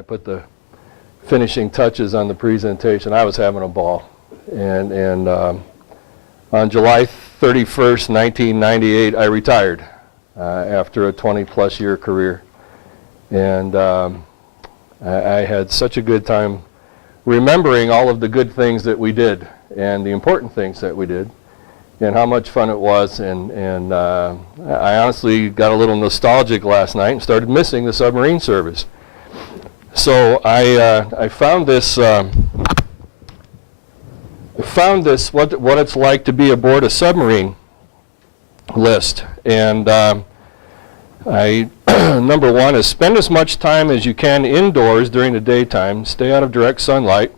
kind of put the finishing touches on the presentation. I was having a ball. And on July 31st, 1998, I retired after a 20-plus year career. And I had such a good time remembering all of the good things that we did and the important things that we did and how much fun it was. And I honestly got a little nostalgic last night and started missing the submarine service. So I found this what it's like to be aboard a submarine list. And number one is spend as much time as you can indoors during the daytime, stay out of direct sunlight,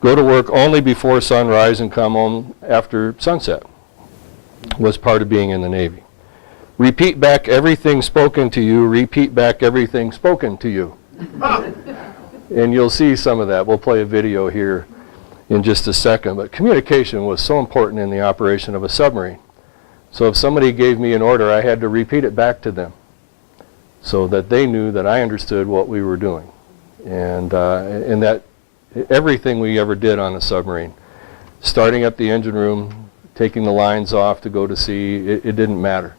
go to work only before sunrise and come home after sunset, was part of being in the Navy. Repeat back everything spoken to you, repeat back everything spoken to you. And you'll see some of that. We'll play a video here in just a second. But communication was so important in the operation of a submarine. So if somebody gave me an order, I had to repeat it back to them so that they knew that I understood what we were doing. And that everything we ever did on a submarine, starting up the engine room, taking the lines off to go to sea, it didn't matter.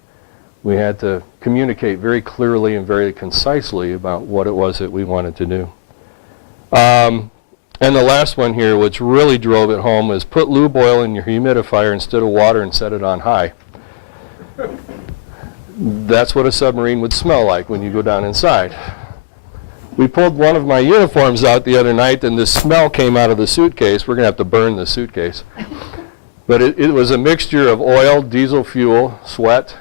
We had to communicate very clearly and very concisely about what it was that we wanted to do. And the last one here, which really drove it home, is put lube oil in your humidifier instead of water and set it on high. That's what a submarine would smell like when you go down inside. We pulled one of my uniforms out the other night and the smell came out of the suitcase. We're going to have to burn the suitcase. But it was a mixture of oil, diesel fuel, sweat,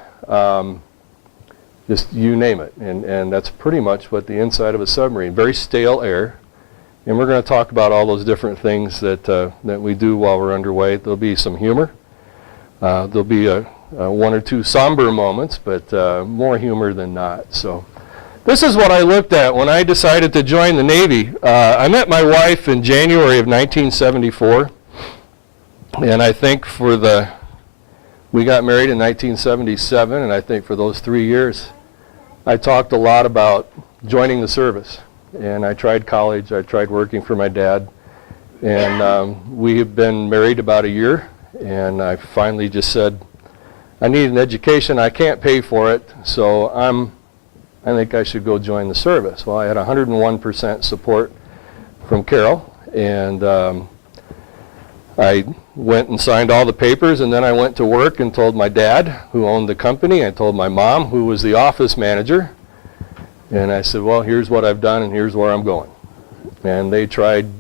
just you name it. And that's pretty much what the inside of a submarine, very stale air. And we're going to talk about all those different things that we do while we're underway. There'll be some humor. There'll be one or two somber moments, but more humor than not. So this is what I looked at when I decided to join the Navy. I met my wife in January of 1974. And I think we got married in 1977, and I think for those 3 years, I talked a lot about joining the service. And I tried college, I tried working for my dad, and we have been married about a year, and I finally just said, I need an education, I can't pay for it, so I think I should go join the service. Well, I had 101% support from Carol, and I went and signed all the papers, and then I went to work and told my dad, who owned the company. I told my mom, who was the office manager. And I said, well, here's what I've done, and here's where I'm going. And they tried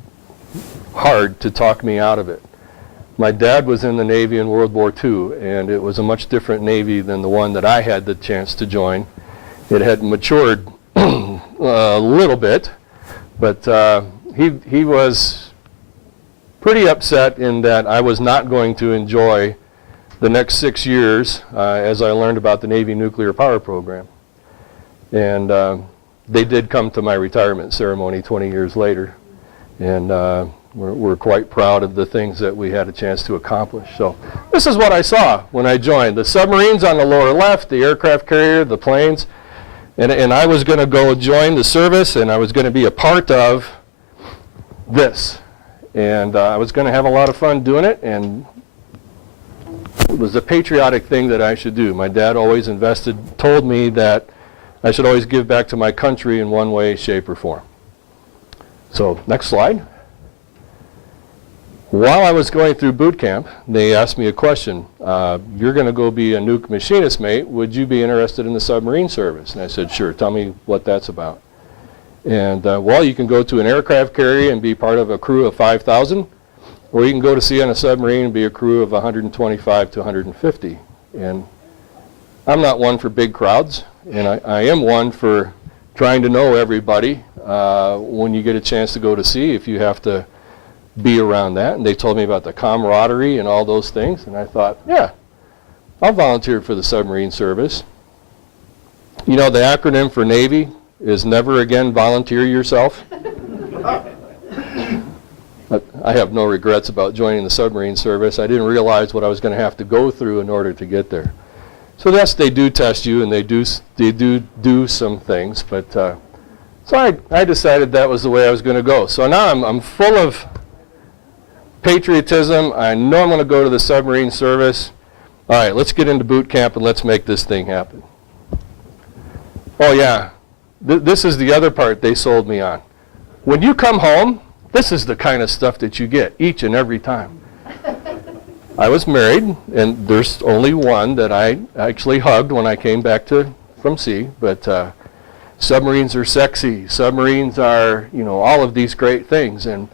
hard to talk me out of it. My dad was in the Navy in World War II, and it was a much different Navy than the one that I had the chance to join. It had matured a little bit, but he was pretty upset in that I was not going to enjoy the next 6 years as I learned about the Navy nuclear power program. And they did come to my retirement ceremony 20 years later, and we're quite proud of the things that we had a chance to accomplish. So this is what I saw when I joined. The submarines on the lower left, the aircraft carrier, the planes, and I was going to go join the service, and I was going to be a part of this. And I was going to have a lot of fun doing it, and it was a patriotic thing that I should do. My dad always told me that I should always give back to my country in one way, shape, or form. So, next slide. While I was going through boot camp, they asked me a question. You're going to go be a nuke machinist, mate. Would you be interested in the submarine service? And I said, sure. Tell me what that's about. And, well, you can go to an aircraft carrier and be part of a crew of 5,000, or you can go to sea on a submarine and be a crew of 125 to 150. And I'm not one for big crowds. And I am one for trying to know everybody when you get a chance to go to sea, if you have to be around that. And they told me about the camaraderie and all those things. And I thought, yeah, I'll volunteer for the submarine service. You know, the acronym for Navy is never again volunteer yourself. I have no regrets about joining the submarine service. I didn't realize what I was going to have to go through in order to get there. So yes, they do test you, and they do some things, but So I decided that was the way I was going to go. So now I'm full of patriotism. I know I'm going to go to the Submarine Service. All right, let's get into boot camp and let's make this thing happen. Oh yeah, this is the other part they sold me on. When you come home, this is the kind of stuff that you get each and every time. I was married, and there's only one that I actually hugged when I came back from sea, but submarines are sexy. Submarines are, you know, all of these great things, and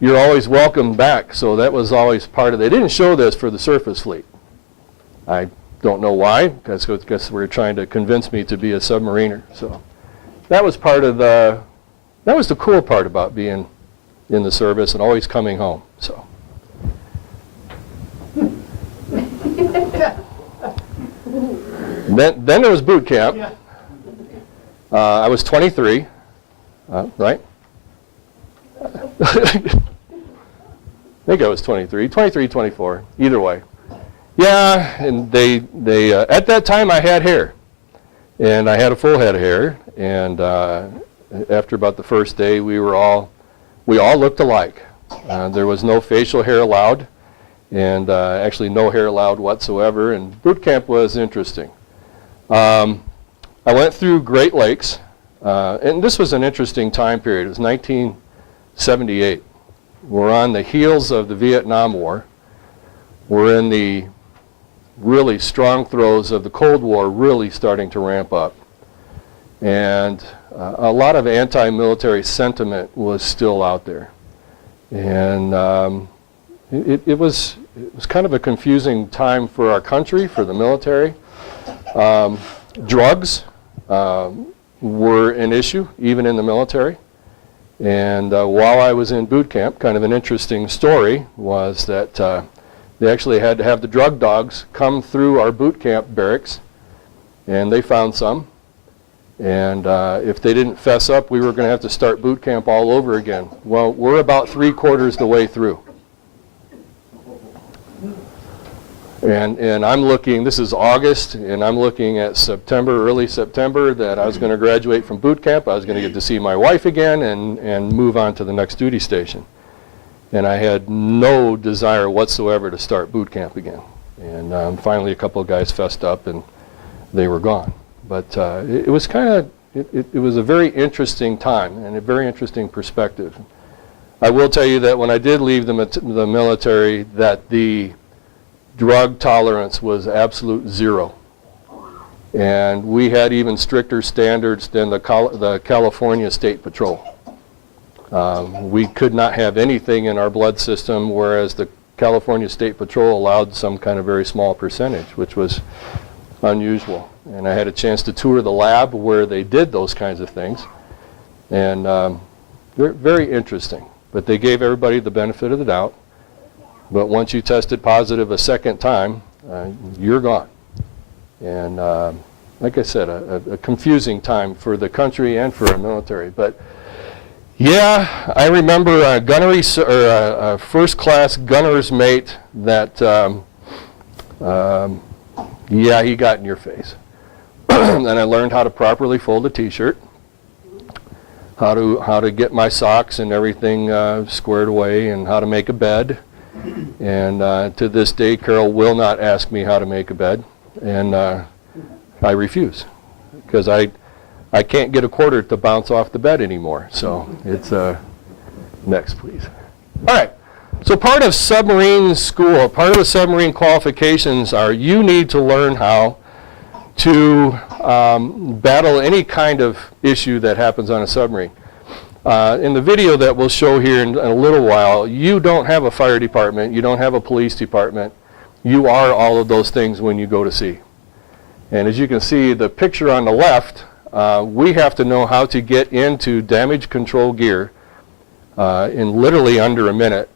you're always welcome back, so that was always part of it. They didn't show this for the surface fleet. I don't know why, because I guess they were trying to convince me to be a submariner. So that was part of that was the cool part about being in the service and always coming home. So. Then there was boot camp. Yeah. I was 23, right? I think I was 23, 24, either way. Yeah, and they at that time I had hair, and I had a full head of hair, and after about the first day we all looked alike. There was no facial hair allowed, and actually no hair allowed whatsoever, and boot camp was interesting. I went through Great Lakes, and this was an interesting time period. It was 1978. We're on the heels of the Vietnam War. We're in the really strong throes of the Cold War really starting to ramp up. And a lot of anti-military sentiment was still out there. And it was kind of a confusing time for our country, for the military. Drugs were an issue, even in the military. And while I was in boot camp, kind of an interesting story was that they actually had to have the drug dogs come through our boot camp barracks, and they found some. And if they didn't fess up, we were going to have to start boot camp all over again. Well, we're about 3/4 the way through. And I'm looking, this is August, and I'm looking at September, early September, that I was going to graduate from boot camp. I was going to get to see my wife again and move on to the next duty station. And I had no desire whatsoever to start boot camp again. And finally a couple of guys fessed up and they were gone. But it was kind of, it was a very interesting time and a very interesting perspective. I will tell you that when I did leave the military, that the drug tolerance was absolute zero. And we had even stricter standards than the California State Patrol. We could not have anything in our blood system, whereas the California State Patrol allowed some kind of very small percentage, which was unusual. And I had a chance to tour the lab where they did those kinds of things. And they're very interesting. But they gave everybody the benefit of the doubt. But once you tested positive a second time, you're gone. And like I said, a confusing time for the country and for our military. But yeah, I remember a gunnery, or a first-class gunner's mate that, yeah, he got in your face. And I learned how to properly fold a T-shirt, how to get my socks and everything squared away, and how to make a bed. And to this day, Carol will not ask me how to make a bed, and I refuse, because I can't get a quarter to bounce off the bed anymore. So it's next, please. All right. So part of submarine school, part of the submarine qualifications are you need to learn how to battle any kind of issue that happens on a submarine. In the video that we'll show here in a little while, you don't have a fire department, you don't have a police department. You are all of those things when you go to sea. And as you can see, the picture on the left, we have to know how to get into damage control gear in literally under a minute,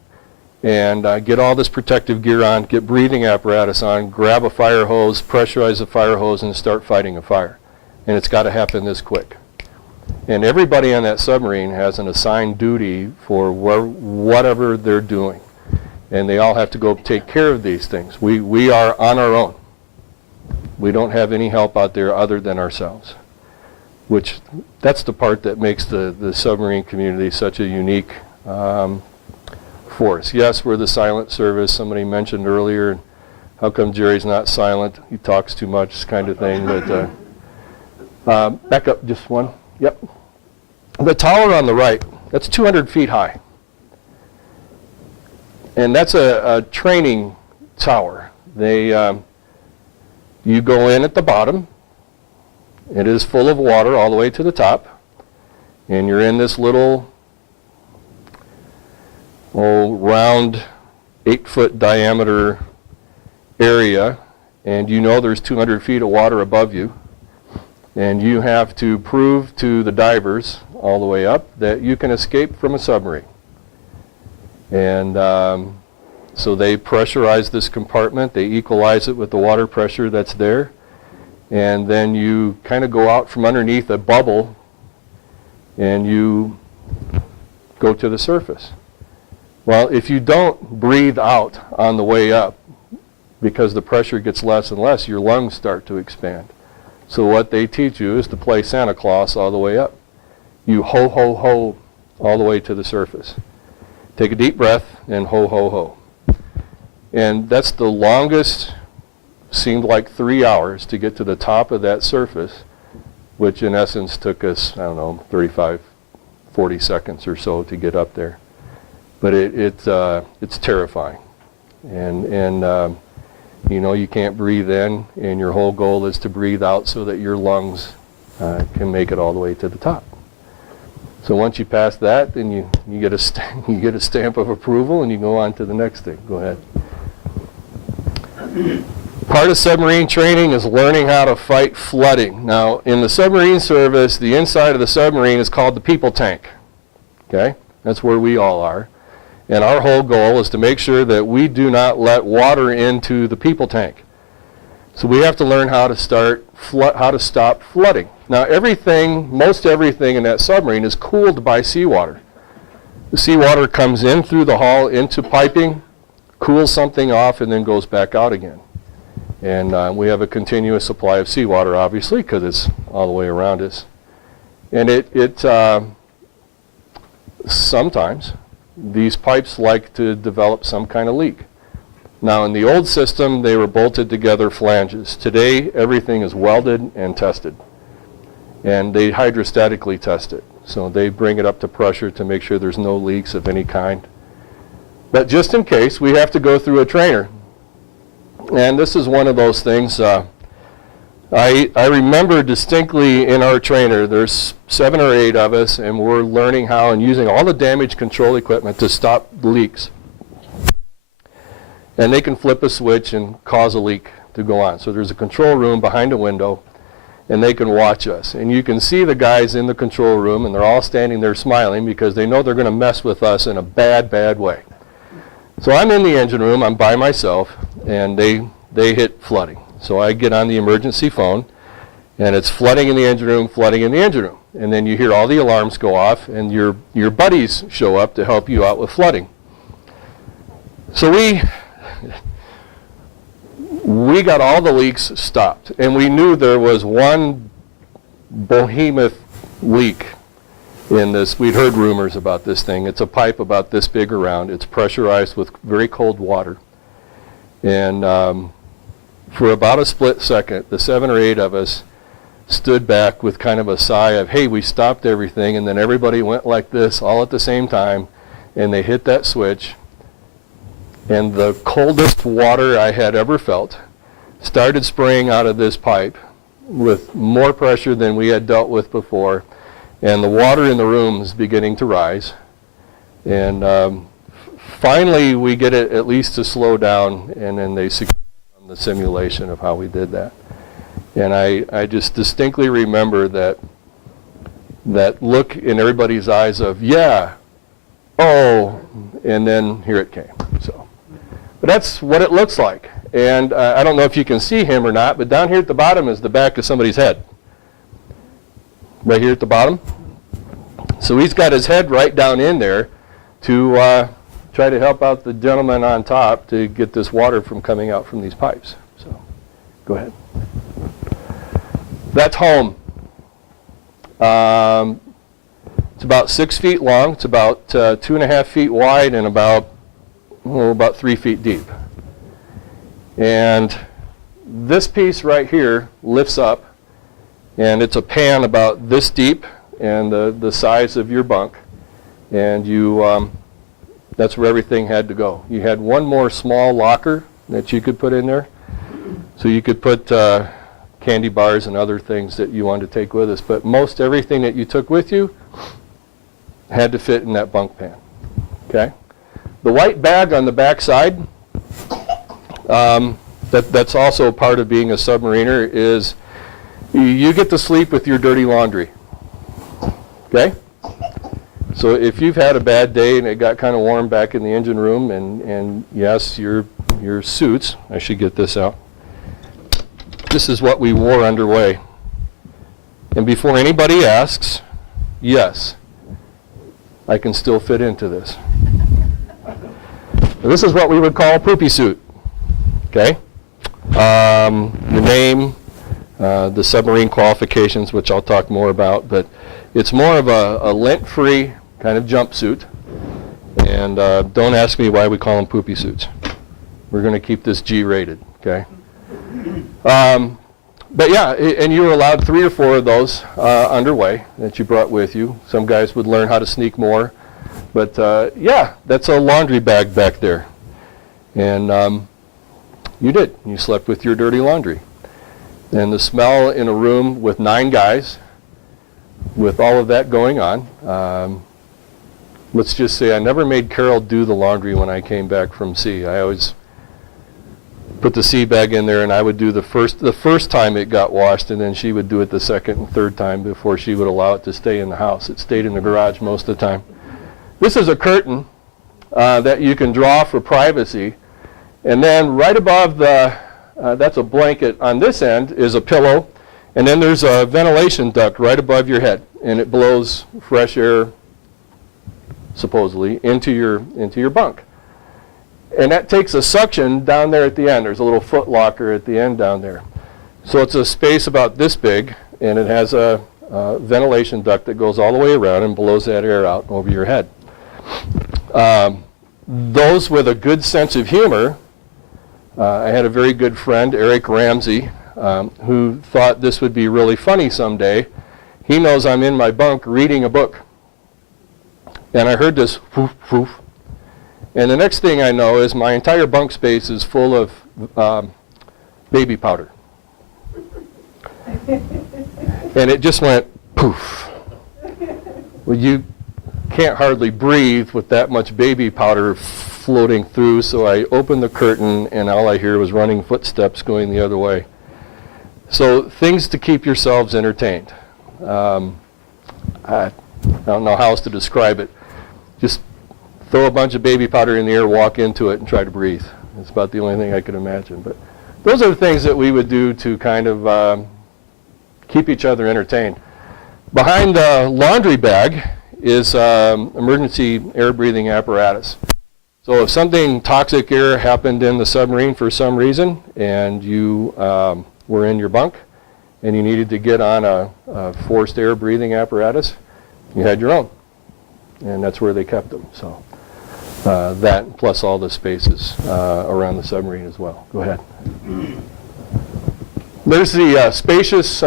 and get all this protective gear on, get breathing apparatus on, grab a fire hose, pressurize the fire hose, and start fighting a fire. And it's got to happen this quick. And everybody on that submarine has an assigned duty for whatever they're doing. And they all have to go take care of these things. We are on our own. We don't have any help out there other than ourselves. which that's the part that makes the submarine community such a unique force. Yes, we're the silent service. Somebody mentioned earlier, how come Jerry's not silent? He talks too much, kind of thing. But back up just one. Yep. The tower on the right, that's 200 feet high. And that's a training tower. You go in at the bottom. It is full of water all the way to the top. And you're in this little round 8-foot diameter area. And you know there's 200 feet of water above you. And you have to prove to the divers all the way up that you can escape from a submarine. And so they pressurize this compartment. They equalize it with the water pressure that's there. And then you kind of go out from underneath a bubble and you go to the surface. Well, if you don't breathe out on the way up, because the pressure gets less and less, your lungs start to expand. So what they teach you is to play Santa Claus all the way up. You ho, ho, ho all the way to the surface. Take a deep breath and ho, ho, ho. And that's the longest, seemed like 3 hours to get to the top of that surface, which in essence took us, I don't know, 35, 40 seconds or so to get up there. But it's terrifying. And you know, you can't breathe in, and your whole goal is to breathe out so that your lungs can make it all the way to the top. So once you pass that, then you get a stamp of approval, and you go on to the next thing. Go ahead. Part of submarine training is learning how to fight flooding. Now, in the submarine service, the inside of the submarine is called the people tank. Okay? That's where we all are. And our whole goal is to make sure that we do not let water into the people tank. So we have to learn how to stop flooding. Now most everything in that submarine is cooled by seawater. The seawater comes in through the hull into piping, cools something off, and then goes back out again. And we have a continuous supply of seawater, obviously, because it's all the way around us. And sometimes these pipes like to develop some kind of leak. Now, in the old system, they were bolted together flanges. Today, everything is welded and tested. And they hydrostatically test it. So they bring it up to pressure to make sure there's no leaks of any kind. But just in case, we have to go through a trainer. And this is one of those things. I remember distinctly in our trainer, there's 7 or 8 of us, and we're learning how and using all the damage control equipment to stop leaks. And they can flip a switch and cause a leak to go on. So there's a control room behind a window, and they can watch us. And you can see the guys in the control room, and they're all standing there smiling because they know they're going to mess with us in a bad, bad way. So I'm in the engine room, I'm by myself, and they hit flooding. So I get on the emergency phone, and it's flooding in the engine room, flooding in the engine room. And then you hear all the alarms go off, and your buddies show up to help you out with flooding. So we got all the leaks stopped, and we knew there was one behemoth leak in this. We'd heard rumors about this thing. It's a pipe about this big around. It's pressurized with very cold water. And for about a split second, the 7 or 8 of us stood back with kind of a sigh of, hey, we stopped everything, and then everybody went like this all at the same time, and they hit that switch, and the coldest water I had ever felt started spraying out of this pipe with more pressure than we had dealt with before, and the water in the room is beginning to rise. And finally, we get it at least to slow down, and then they secure the simulation of how we did that. And I just distinctly remember that look in everybody's eyes of, yeah, oh, and then here it came. So, but that's what it looks like. And I don't know if you can see him or not, but down here at the bottom is the back of somebody's head. Right here at the bottom. So he's got his head right down in there to try to help out the gentleman on top to get this water from coming out from these pipes. So, go ahead. That's home. It's about 6 feet long. It's about 2.5 feet wide and about 3 feet deep. And this piece right here lifts up, and it's a pan about this deep and the size of your bunk. And you, that's where everything had to go. You had one more small locker that you could put in there. So you could put candy bars and other things that you wanted to take with us. But most everything that you took with you had to fit in that bunk pan. Okay? The white bag on the back side, that's also part of being a submariner, is you get to sleep with your dirty laundry. Okay? So if you've had a bad day and it got kind of warm back in the engine room, and yes, your suits, I should get this out. This is what we wore underway. And before anybody asks, yes, I can still fit into this. This is what we would call a poopy suit. Okay? The name, the submarine qualifications, which I'll talk more about, but it's more of a lint-free kind of jumpsuit. And don't ask me why we call them poopy suits. We're going to keep this G-rated, okay? But yeah, and you were allowed 3 or 4 of those underway that you brought with you. Some guys would learn how to sneak more. But yeah, that's a laundry bag back there. And you did. You slept with your dirty laundry. And the smell in a room with 9 guys, with all of that going on, let's just say I never made Carol do the laundry when I came back from sea. I always put the sea bag in there, and I would do the first time it got washed, and then she would do it the second and third time before she would allow it to stay in the house. It stayed in the garage most of the time. This is a curtain that you can draw for privacy, and then right above the, that's a blanket on this end, is a pillow, and then there's a ventilation duct right above your head, and it blows fresh air, supposedly, into your bunk. And that takes a suction down there at the end. There's a little foot locker at the end down there. So it's a space about this big, and it has a ventilation duct that goes all the way around and blows that air out over your head. Those with a good sense of humor, I had a very good friend, Eric Ramsey, who thought this would be really funny someday. He knows I'm in my bunk reading a book. And I heard this whoof, whoof. And the next thing I know is my entire bunk space is full of baby powder. And it just went poof. Well, you can't hardly breathe with that much baby powder floating through, so I opened the curtain and all I hear was running footsteps going the other way. So things to keep yourselves entertained. I don't know how else to describe it. Just throw a bunch of baby powder in the air, walk into it, and try to breathe. It's about the only thing I could imagine. But those are the things that we would do to kind of keep each other entertained. Behind the laundry bag is emergency air breathing apparatus. So if something toxic air happened in the submarine for some reason, and you were in your bunk, and you needed to get on a forced air breathing apparatus, you had your own. And that's where they kept them. So that plus all the spaces around the submarine as well. Go ahead. There's the spacious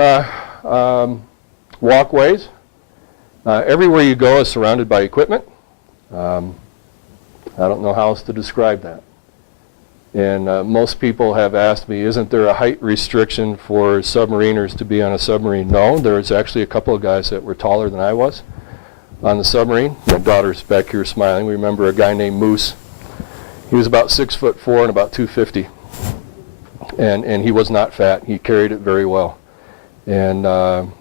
walkways. Everywhere you go is surrounded by equipment. I don't know how else to describe that. And most people have asked me, isn't there a height restriction for submariners to be on a submarine? No, there's actually a couple of guys that were taller than I was on the submarine. My daughter's back here smiling. We remember a guy named Moose. He was about 6'4" and about 250. And he was not fat. He carried it very well. And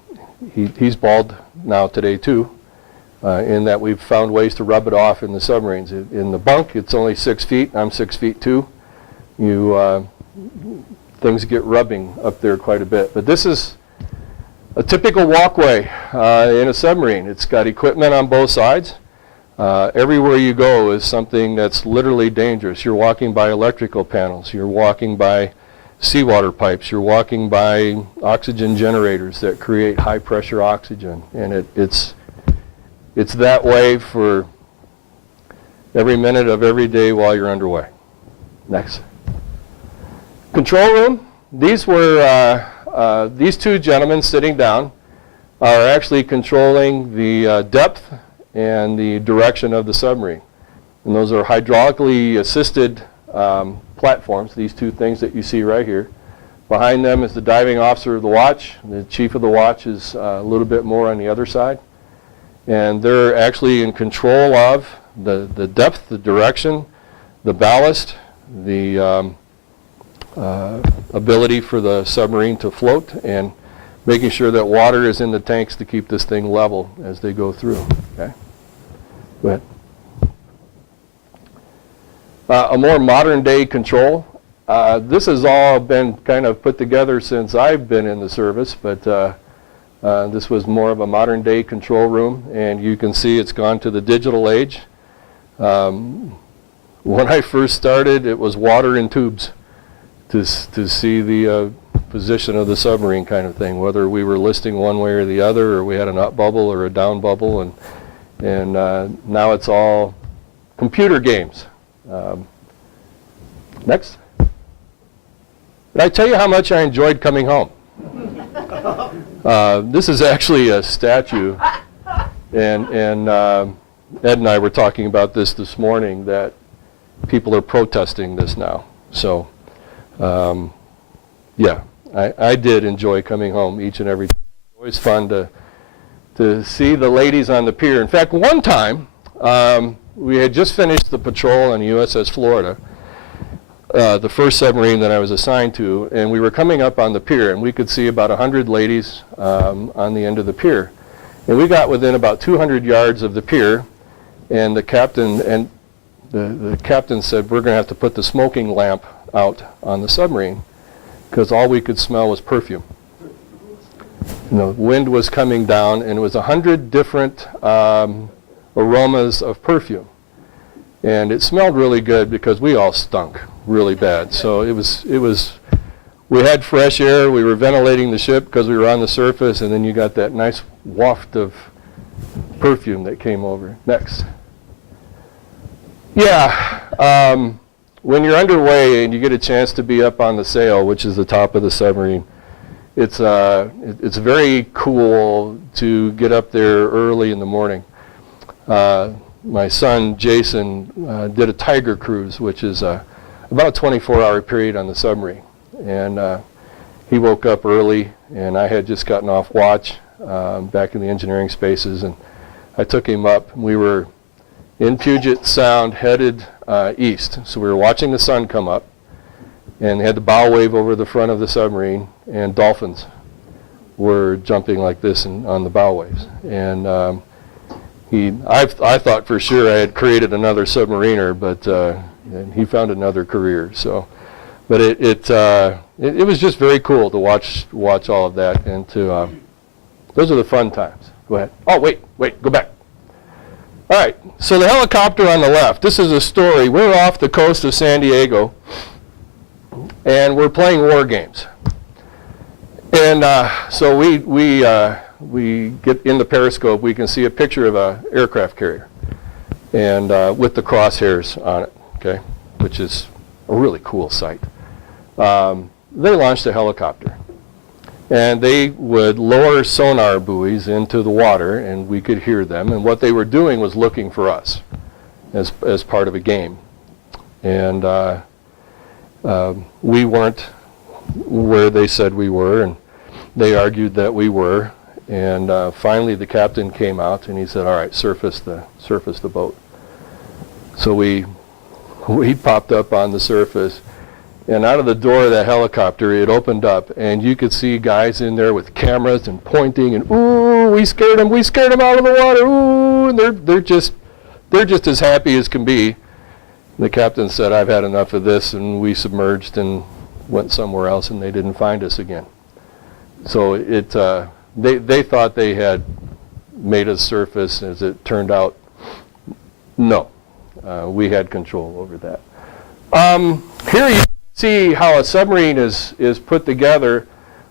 he's bald now today too, in that we've found ways to rub it off in the submarines. In the bunk, it's only 6 feet. I'm 6 feet too. Things get rubbing up there quite a bit. But this is a typical walkway in a submarine. It's got equipment on both sides. Everywhere you go is something that's literally dangerous. You're walking by electrical panels. You're walking by seawater pipes. You're walking by oxygen generators that create high pressure oxygen, and it's that way for every minute of every day while you're underway. Next. Control room. These were these two gentlemen sitting down are actually controlling the depth and the direction of the submarine. And those are hydraulically assisted platforms, these two things that you see right here. Behind them is the diving officer of the watch. The chief of the watch is a little bit more on the other side. And they're actually in control of the depth, the direction, the ballast, the ability for the submarine to float, and making sure that water is in the tanks to keep this thing level as they go through. Okay? Go ahead. A more modern day control. This has all been kind of put together since I've been in the service, but this was more of a modern day control room, and you can see it's gone to the digital age. When I first started, it was water in tubes to see the position of the submarine kind of thing, whether we were listing one way or the other, or we had an up bubble or a down bubble, and now it's all computer games. Next. Did I tell you how much I enjoyed coming home? This is actually a statue, and Ed and I were talking about this morning, that people are protesting this now. So, yeah, I did enjoy coming home each and every time. Always fun to see the ladies on the pier. In fact, one time, we had just finished the patrol on USS Florida, the first submarine that I was assigned to, and we were coming up on the pier, and we could see about 100 ladies on the end of the pier. And we got within about 200 yards of the pier, and the captain said, we're going to have to put the smoking lamp out on the submarine, because all we could smell was perfume. You know, wind was coming down, and it was 100 different aromas of perfume. And it smelled really good because we all stunk really bad. So we had fresh air, we were ventilating the ship because we were on the surface, and then you got that nice waft of perfume that came over. Next. Yeah, when you're underway and you get a chance to be up on the sail, which is the top of the submarine, it's very cool to get up there early in the morning. My son Jason did a Tiger cruise, which is about a 24-hour period on the submarine, and he woke up early, and I had just gotten off watch back in the engineering spaces, and I took him up. We were in Puget Sound, headed east, so we were watching the sun come up, and they had the bow wave over the front of the submarine, and dolphins were jumping like this on the bow waves, and I thought for sure I had created another submariner, but and he found another career. So, but it was just very cool to watch all of that, and to those are the fun times. Go ahead. Oh, wait, go back. All right. So the helicopter on the left. This is a story. We're off the coast of San Diego, and we're playing war games. And so we get in the periscope, we can see a picture of an aircraft carrier, and with the crosshairs on it, okay, which is a really cool sight. They launched a helicopter, and they would lower sonar buoys into the water, and we could hear them, and what they were doing was looking for us as part of a game. And we weren't where they said we were, and they argued that we were. And finally the captain came out and he said, all right, surface the boat. So we popped up on the surface, and out of the door of that helicopter it opened up, and you could see guys in there with cameras and pointing, and ooh, we scared them out of the water, ooh, and they're just as happy as can be. And the captain said, I've had enough of this, and we submerged and went somewhere else, and they didn't find us again. So they thought they had made us surface. As it turned out, no. We had control over that. Here you see how a submarine is put together.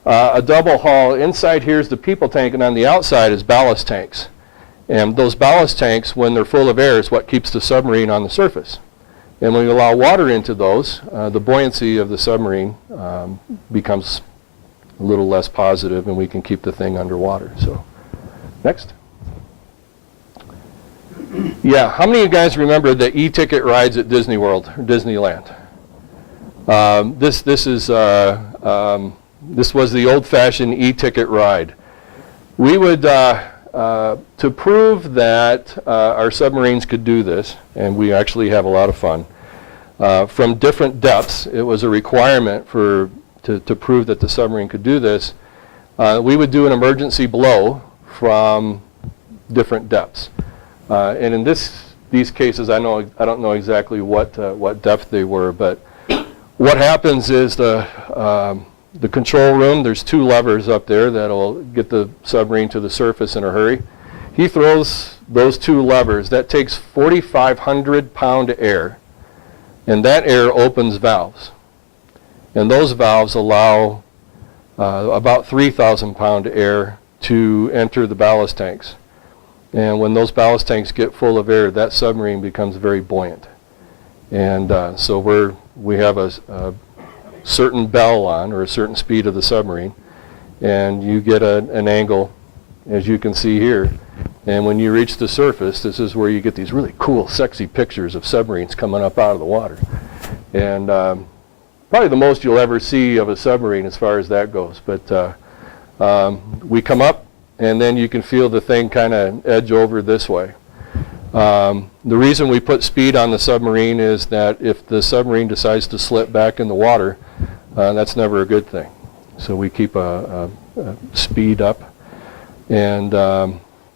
A double hull. Inside here is the people tank, and on the outside is ballast tanks. And those ballast tanks, when they're full of air, is what keeps the submarine on the surface. And when you allow water into those, the buoyancy of the submarine becomes a little less positive, and we can keep the thing underwater. So, next. Yeah, how many of you guys remember the ETicket rides at Disney World or Disneyland? This was the old-fashioned ETicket ride. We would, to prove that our submarines could do this, and we actually have a lot of fun, from different depths, it was a requirement to prove that the submarine could do this. We would do an emergency blow from different depths. And in these cases, I don't know exactly what depth they were, but what happens is the control room, there's 2 levers up there that'll get the submarine to the surface in a hurry. He throws those 2 levers. That takes 4,500 pound air, and that air opens valves. And those valves allow about 3,000 pound air to enter the ballast tanks. And when those ballast tanks get full of air, that submarine becomes very buoyant. And so we have a certain bell on, or a certain speed of the submarine, and you get an angle, as you can see here. And when you reach the surface, this is where you get these really cool, sexy pictures of submarines coming up out of the water. And probably the most you'll ever see of a submarine as far as that goes. But we come up, and then you can feel the thing kind of edge over this way. The reason we put speed on the submarine is that if the submarine decides to slip back in the water, that's never a good thing. So we keep a speed up. And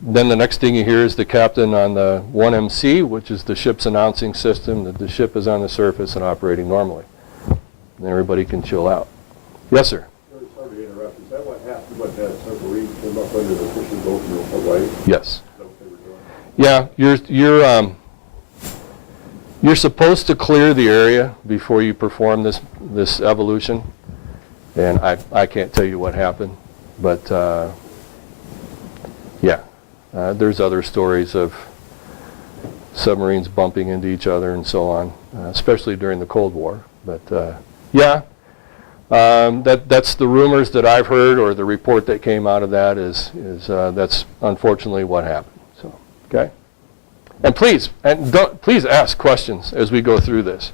then the next thing you hear is the captain on the 1MC, which is the ship's announcing system that the ship is on the surface and operating normally. And everybody can chill out. Yes, sir? Sorry to interrupt. Is that what happened when that submarine came up under the fishing boat in Hawaii? Yes. Yeah, you're supposed to clear the area before you perform this evolution, and I can't tell you what happened, but yeah, there's other stories of submarines bumping into each other and so on, especially during the Cold War. But yeah, that's the rumors that I've heard, or the report that came out of that is that's unfortunately what happened. Okay, and please ask questions as we go through this.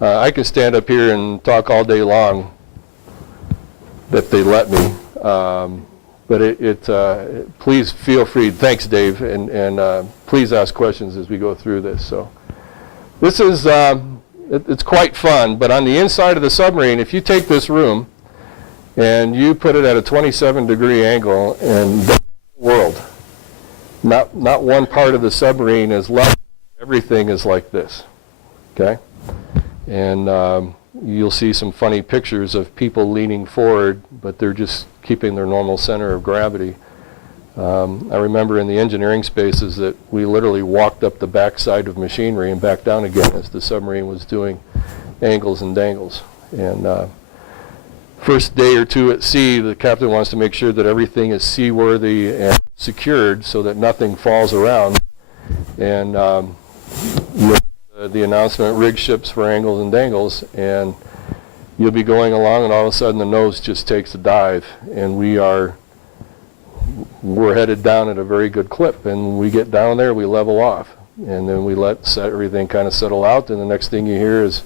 I can stand up here and talk all day long, if they let me. But please feel free. Thanks, Dave, and please ask questions as we go through this. So this is it's quite fun. But on the inside of the submarine, if you take this room and you put it at a 27-degree angle, and the world. Not one part of the submarine is level. Everything is like this, okay? And you'll see some funny pictures of people leaning forward, but they're just keeping their normal center of gravity. I remember in the engineering spaces that we literally walked up the backside of machinery and back down again as the submarine was doing angles and dangles. And first day or two at sea, the captain wants to make sure that everything is seaworthy and secured so that nothing falls around. And the announcement, rig ships for angles and dangles, and you'll be going along and all of a sudden the nose just takes a dive, and we're headed down at a very good clip, and when we get down there we level off, and then we let everything kind of settle out, and the next thing you hear is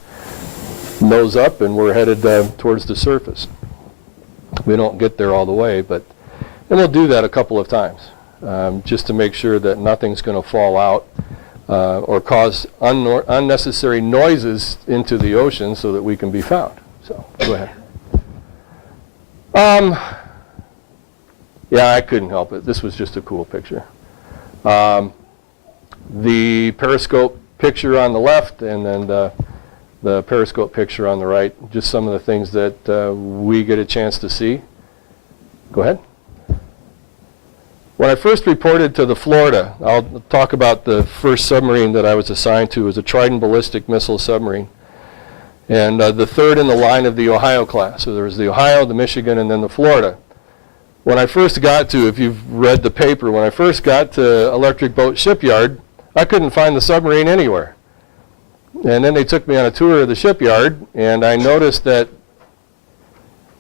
nose up, and we're headed towards the surface. We don't get there all the way, and we'll do that a couple of times, just to make sure that nothing's going to fall out or cause unnecessary noises into the ocean so that we can be found. So, go ahead. Yeah, I couldn't help it. This was just a cool picture. The periscope picture on the left, and then the periscope picture on the right, just some of the things that we get a chance to see. Go ahead. When I first reported to the Florida, I'll talk about the first submarine that I was assigned to. It was a Trident ballistic missile submarine. And the third in the line of the Ohio class. So there was the Ohio, the Michigan, and then the Florida. When I first got to, if you've read the paper, when I first got to Electric Boat Shipyard, I couldn't find the submarine anywhere. And then they took me on a tour of the shipyard, and I noticed that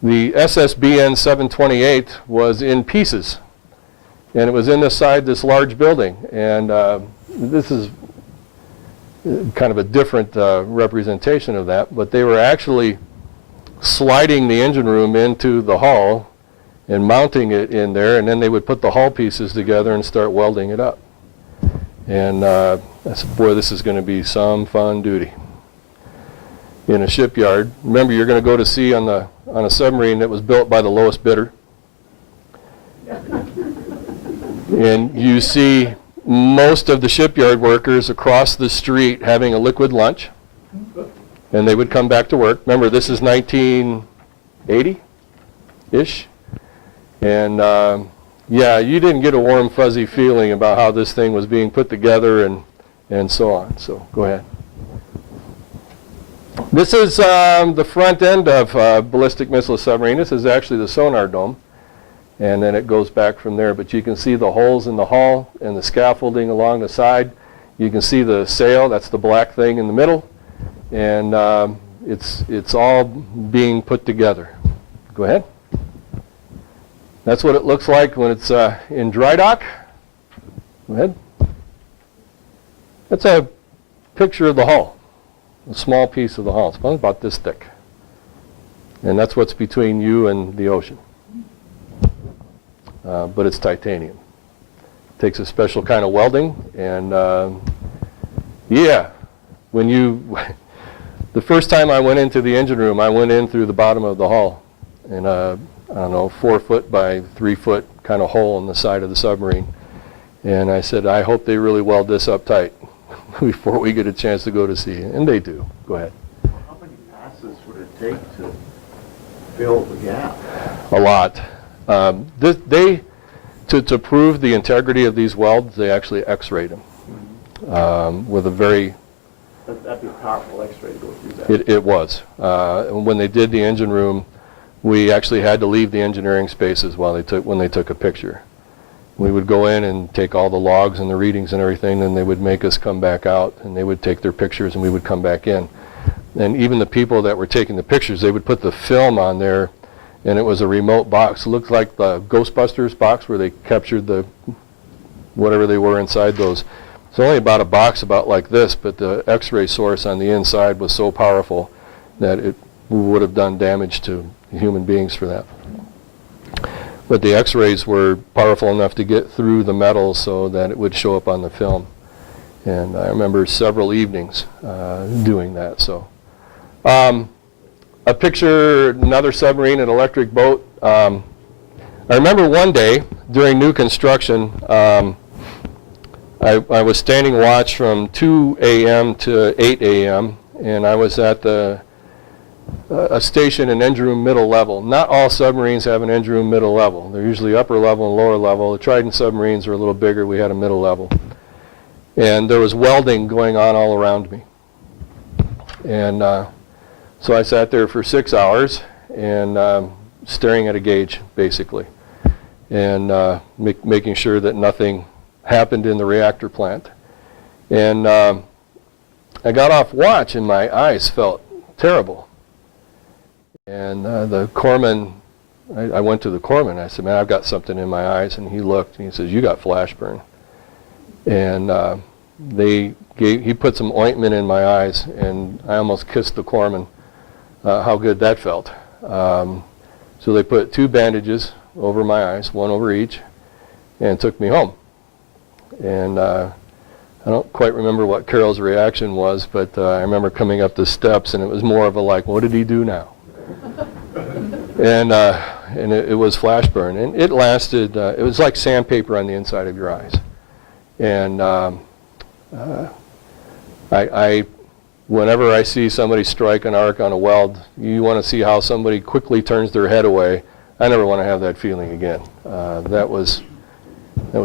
the SSBN 728 was in pieces. And it was inside this large building. And this is kind of a different representation of that, but they were actually sliding the engine room into the hull and mounting it in there, and then they would put the hull pieces together and start welding it up. And I said, boy, this is going to be some fun duty in a shipyard. Remember, you're going to go to sea on a submarine that was built by the lowest bidder. And you see most of the shipyard workers across the street having a liquid lunch, and they would come back to work. Remember, this is 1980-ish, and yeah, you didn't get a warm, fuzzy feeling about how this thing was being put together and so on. So go ahead. This is the front end of ballistic missile submarine. This is actually the sonar dome. And then it goes back from there. But you can see the holes in the hull and the scaffolding along the side. You can see the sail. That's the black thing in the middle. And it's all being put together. Go ahead. That's what it looks like when it's in dry dock. Go ahead. That's a picture of the hull, a small piece of the hull. It's about this thick. And that's what's between you and the ocean. But it's titanium. Takes a special kind of welding, and yeah, when the first time I went into the engine room, I went in through the bottom of the hull, and I don't know, 4 foot by 3 foot kind of hole in the side of the submarine, and I said, I hope they really weld this up tight before we get a chance to go to sea, and they do. Go ahead. How many passes would it take to fill the gap? A lot. To prove the integrity of these welds, they actually X-rayed them with a very... That'd be a powerful X-ray to go through that. It was. When they did the engine room, we actually had to leave the engineering spaces when they took a picture. We would go in and take all the logs and the readings and everything, and they would make us come back out, and they would take their pictures, and we would come back in. And even the people that were taking the pictures, they would put the film on there, and it was a remote box. It looked like the Ghostbusters box where they captured the whatever they were inside those. It's only about a box about like this, but the X-ray source on the inside was so powerful that it would have done damage to human beings for that. But the X-rays were powerful enough to get through the metal so that it would show up on the film. And I remember several evenings doing that. So, a picture, another submarine, an electric boat. I remember one day during new construction, I was standing watch from 2 a.m. to 8 a.m. and I was at a station in engine room middle level. Not all submarines have an engine room middle level. They're usually upper level and lower level. The Trident submarines are a little bigger. We had a middle level. And there was welding going on all around me. And so I sat there for 6 hours and staring at a gauge, basically, and making sure that nothing happened in the reactor plant. And I got off watch and my eyes felt terrible. And the corpsman, I went to the corpsman. I said, man, I've got something in my eyes. And he looked and he says, you got flash burn. And he put some ointment in my eyes, and I almost kissed the corpsman how good that felt. So they put 2 bandages over my eyes, 1 over each, and took me home. And I don't quite remember what Carol's reaction was, but I remember coming up the steps, and it was more of a like, what did he do now? And it was flash burn, and it lasted. It was like sandpaper on the inside of your eyes. And whenever I see somebody strike an arc on a weld, you want to see how somebody quickly turns their head away. I never want to have that feeling again. That was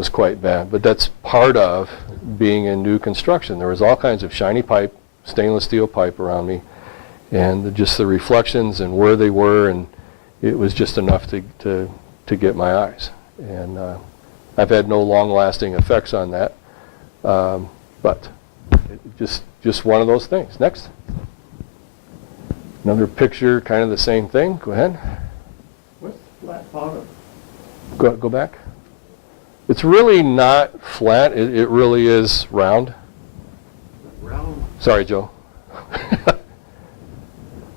quite bad. But that's part of being in new construction. There was all kinds of shiny pipe, stainless steel pipe around me. and just the reflections and where they were, and it was just enough to get my eyes. And I've had no long-lasting effects on that, but just one of those things. Next. Another picture, kind of the same thing. Go ahead. What's the flat bottom? Go back. It's really not flat. It really is round. Round? Sorry, Joe.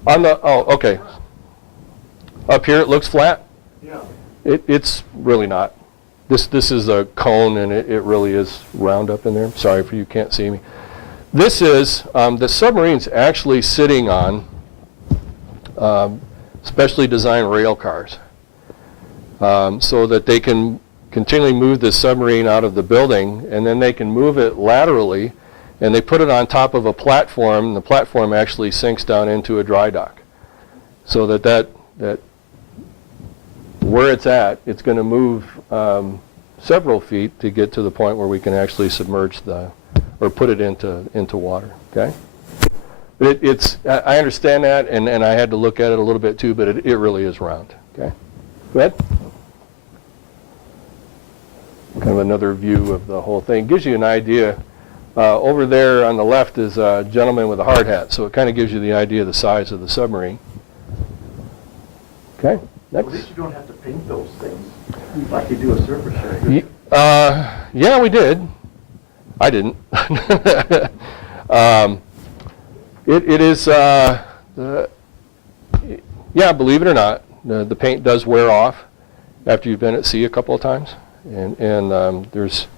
Okay. Up here it looks flat. Yeah. It's really not. This is a cone, and it really is round up in there. Sorry if you can't see me. This is the submarine's actually sitting on specially designed rail cars, so that they can continually move the submarine out of the building, and then they can move it laterally, and they put it on top of a platform, and the platform actually sinks down into a dry dock, so that where it's at, it's going to move several feet to get to the point where we can actually submerge or put it into water. Okay. I understand that, and I had to look at it a little bit too, but it really is round. Okay. Go ahead. Kind of another view of the whole thing. Gives you an idea. Over there on the left is a gentleman with a hard hat, so it kind of gives you the idea of the size of the submarine. Okay. Next. At least you don't have to paint those things like you do a surface area. Yeah, we did. I didn't. It is, yeah, believe it or not, the paint does wear off after you've been at sea a couple of times, and there's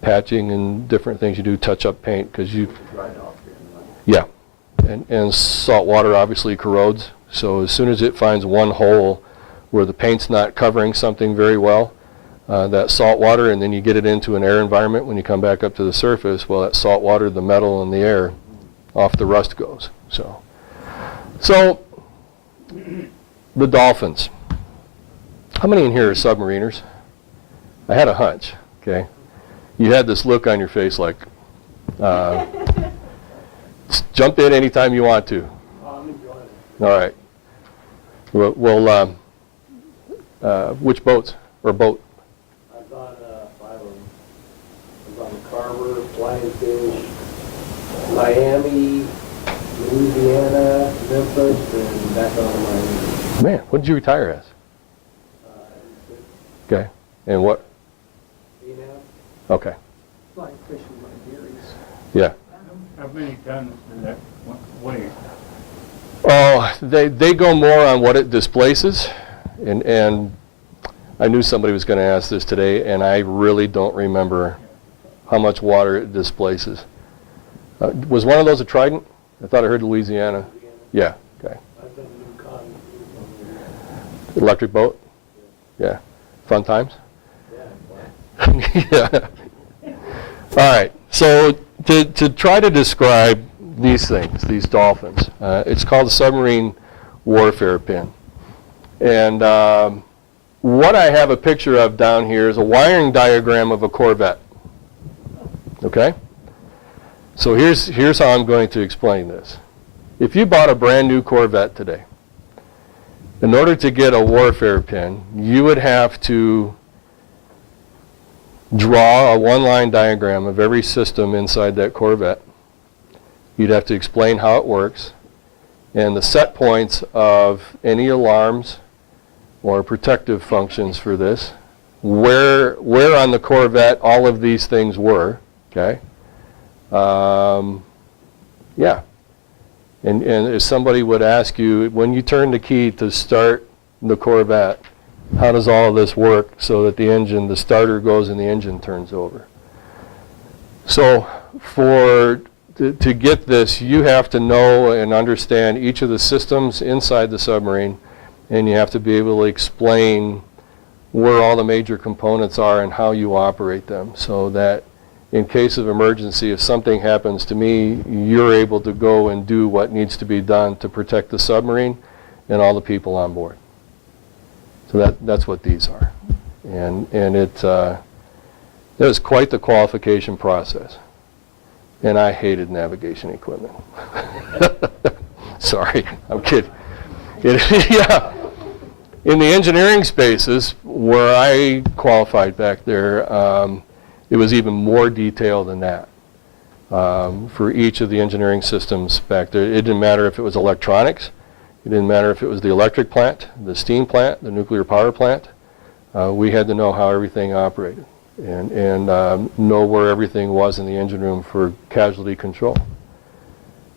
patching and different things you do, touch-up paint, because you, yeah, and salt water obviously corrodes. So as soon as it finds one hole where the paint's not covering something very well, that salt water, and then you get it into an air environment when you come back up to the surface, well, that salt water, the metal and the air, off the rust goes. So the Dolphins. How many in here are submariners? I had a hunch, okay? You had this look on your face like, jump in anytime you want to. I'm enjoying it. All right. Well, which boats, or boat? I've done 5 of them. I've done Carver, Flying Fish, Miami, Louisiana, Memphis, and back on Miami. Man, when did you retire as? Okay. And what? Okay. Like fishing like Gary's. Yeah. How many tons does that weigh? Oh, they go more on what it displaces, and I knew somebody was going to ask this today, and I really don't remember how much water it displaces. Was one of those a Trident? I thought I heard Louisiana. Yeah. Okay. I've done Yukon. Electric boat. Yeah. Fun times. Yeah, Yeah. All right. So to try to describe these things, these dolphins, it's called a submarine warfare pin. And what I have a picture of down here is a wiring diagram of a Corvette. Okay? So here's how I'm going to explain this. If you bought a brand new Corvette today, in order to get a warfare pin, you would have to draw a one-line diagram of every system inside that Corvette. You'd have to explain how it works and the set points of any alarms or protective functions for this, where on the Corvette all of these things were, okay? Yeah. And if somebody would ask you, when you turn the key to start the Corvette, how does all of this work so that the starter goes and the engine turns over? So to get this, you have to know and understand each of the systems inside the submarine, and you have to be able to explain where all the major components are and how you operate them, so that in case of emergency, if something happens to me, you're able to go and do what needs to be done to protect the submarine and all the people on board. So that's what these are. And it was quite the qualification process. and I hated navigation equipment. Sorry, I'm kidding. Yeah. In the engineering spaces, where I qualified back there, it was even more detailed than that. For each of the engineering systems back there, it didn't matter if it was electronics, it didn't matter if it was the electric plant, the steam plant, the nuclear power plant. We had to know how everything operated and know where everything was in the engine room for casualty control.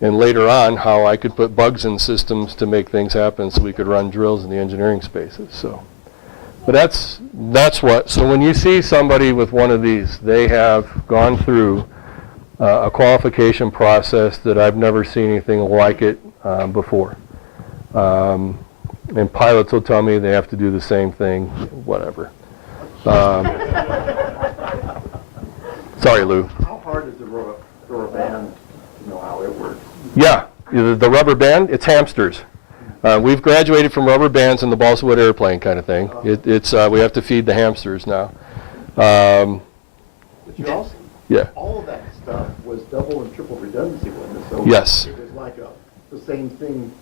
And later on, how I could put bugs in systems to make things happen so we could run drills in the engineering spaces. So, but that's what, so when you see somebody with one of these, they have gone through a qualification process that I've never seen anything like it before. And pilots will tell me they have to do the same thing, whatever. Sorry, Lou. How hard is the rubber band to know how it works? Yeah, the rubber band, it's hamsters. We've graduated from rubber bands in the balsa wood airplane kind of thing. We have to feed the hamsters now. But you also, Yeah. all of that stuff was double and triple redundancy, wasn't it? So Yes. it was like the same thing,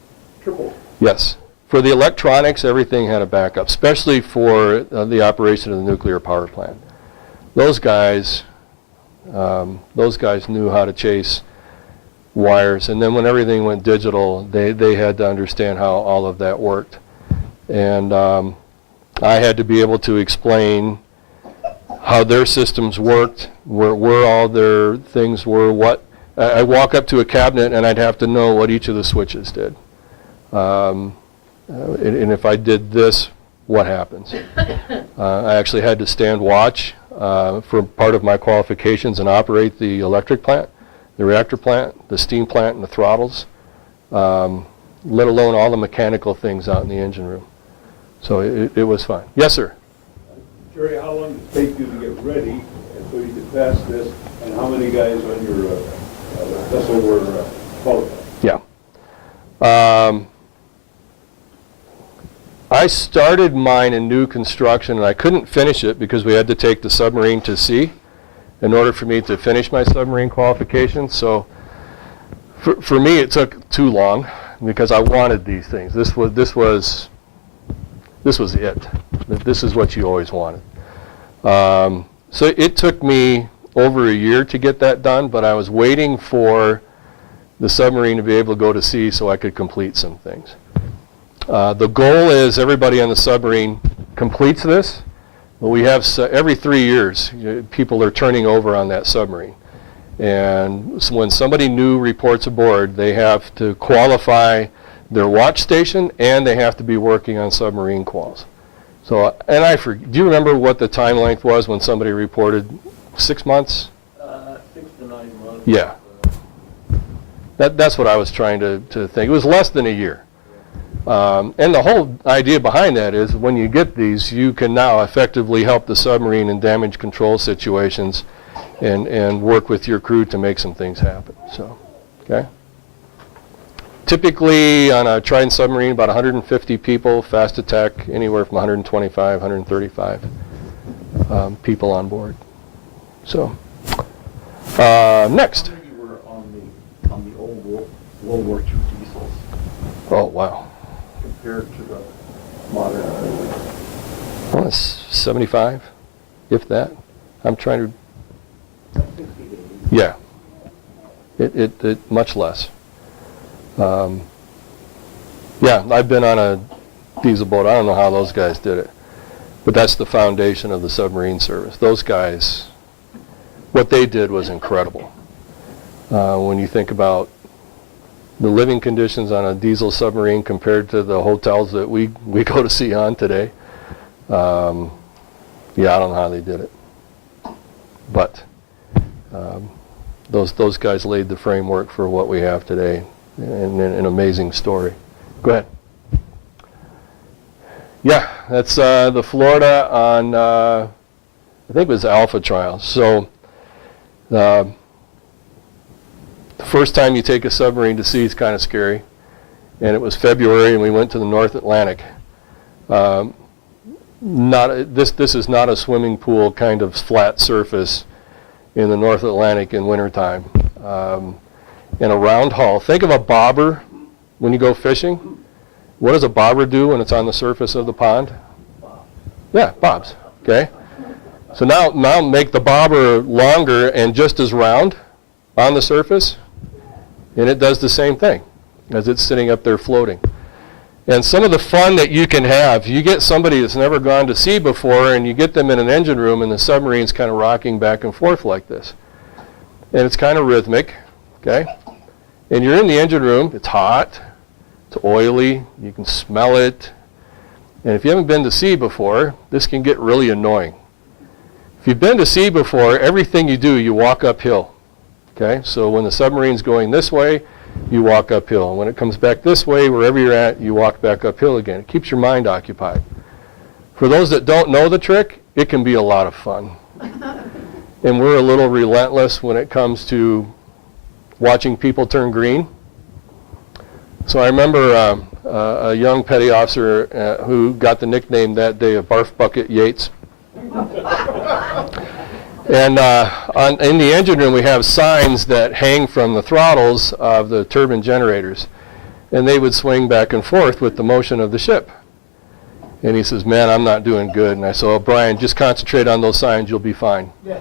triple. Yes. For the electronics, everything had a backup, especially for the operation of the nuclear power plant. Those guys knew how to chase wires, and then when everything went digital, they had to understand how all of that worked. And I had to be able to explain how their systems worked, where all their things were, I'd walk up to a cabinet and I'd have to know what each of the switches did. And if I did this, what happens? I actually had to stand watch for part of my qualifications and operate the electric plant, the reactor plant, the steam plant, and the throttles, let alone all the mechanical things out in the engine room. So it was fun. Yes, sir? Jerry, how long did it take you to get ready and so you could pass this, and how many guys on your vessel were qualified? Yeah. I started mine in new construction, and I couldn't finish it because we had to take the submarine to sea in order for me to finish my submarine qualifications. So for me, it took too long because I wanted these things. This was it. This is what you always wanted. So it took me over a year to get that done, but I was waiting for the submarine to be able to go to sea so I could complete some things. The goal is everybody on the submarine completes this, but we have every 3 years people are turning over on that submarine. And so when somebody new reports aboard, they have to qualify their watch station and they have to be working on submarine quals. So, and do you remember what the time length was when somebody reported? 6 months? 6 to 9 months. Yeah. That's what I was trying to think. It was less than a year. And the whole idea behind that is when you get these, you can now effectively help the submarine in damage control situations and work with your crew to make some things happen. So, okay. Typically on a Trident submarine, about 150 people, fast attack, anywhere from 125, 135 people on board. So, next. How many were on the old World War II diesels Oh, wow. compared to the modern? Well, it's 75, if that. I'm trying to, 60 to 80. yeah. It much less. Yeah, I've been on a diesel boat. I don't know how those guys did it. But that's the foundation of the submarine service. Those guys, what they did was incredible. When you think about the living conditions on a diesel submarine compared to the hotels that we go to sea on today, yeah, I don't know how they did it. But those guys laid the framework for what we have today, and an amazing story. Go ahead. Yeah, that's the Florida on, I think it was Alpha trials. So the first time you take a submarine to sea is kind of scary. And it was February and we went to the North Atlantic. This is not a swimming pool kind of flat surface in the North Atlantic in wintertime. in a round hull. Think of a bobber when you go fishing. What does a bobber do when it's on the surface of the pond? Yeah, bobs. Okay. So now make the bobber longer and just as round on the surface, and it does the same thing as it's sitting up there floating. And some of the fun that you can have, you get somebody that's never gone to sea before and you get them in an engine room and the submarine's kind of rocking back and forth like this. And it's kind of rhythmic, okay? And you're in the engine room, it's hot, it's oily, you can smell it. And if you haven't been to sea before, this can get really annoying. If you've been to sea before, everything you do, you walk uphill, okay? So when the submarine's going this way, you walk uphill. And when it comes back this way, wherever you're at, you walk back uphill again. It keeps your mind occupied. For those that don't know the trick, it can be a lot of fun. And we're a little relentless when it comes to watching people turn green. So I remember a young petty officer who got the nickname that day of Barf Bucket Yates. And in the engine room, we have signs that hang from the throttles of the turbine generators. And they would swing back and forth with the motion of the ship. And he says, man, I'm not doing good. And I said, oh, Brian, just concentrate on those signs. You'll be fine. Yeah.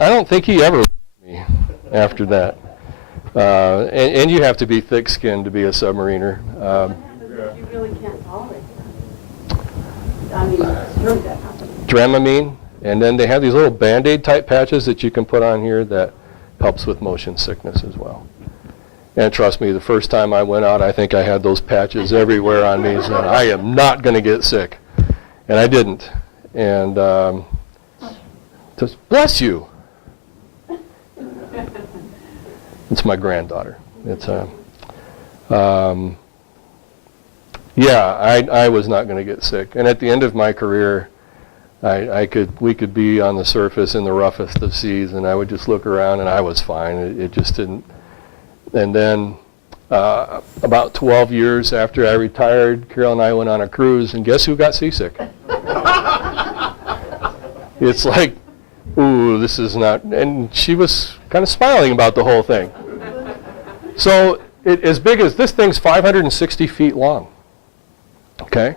I don't think he ever me after that. And you have to be thick-skinned to be a submariner. You really can't tolerate that. I mean, it's true that happens. Dramamine, and then they have these little Band-Aid type patches that you can put on here that helps with motion sickness as well. And trust me, the first time I went out, I think I had those patches everywhere on me, so I am not going to get sick. And I didn't. And just, bless you. It's my granddaughter. It's yeah, I was not going to get sick. And at the end of my career, we could be on the surface in the roughest of seas, and I would just look around, and I was fine. It just didn't. And then about 12 years after I retired, Carol and I went on a cruise, and guess who got seasick? It's like, ooh, this is not, and she was kind of smiling about the whole thing. So as big as, this thing's 560 feet long, okay?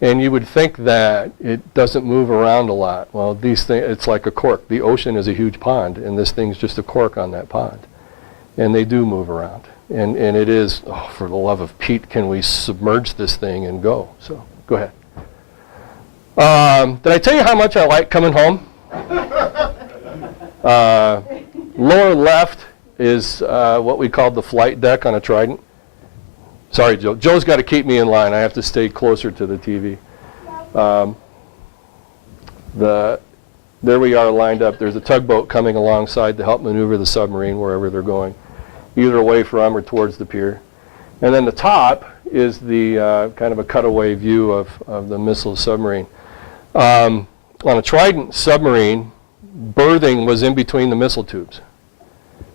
And you would think that it doesn't move around a lot. Well, these things, it's like a cork. The ocean is a huge pond, and this thing's just a cork on that pond. And they do move around. And it is, oh, for the love of Pete, can we submerge this thing and go? So, go ahead. Did I tell you how much I like coming home? Lower left is what we call the flight deck on a Trident. Sorry, Joe. Joe's got to keep me in line. I have to stay closer to the TV. There we are lined up. There's a tugboat coming alongside to help maneuver the submarine wherever they're going, either away from or towards the pier. And then the top is the kind of a cutaway view of the missile submarine. On a Trident submarine, berthing was in between the missile tubes.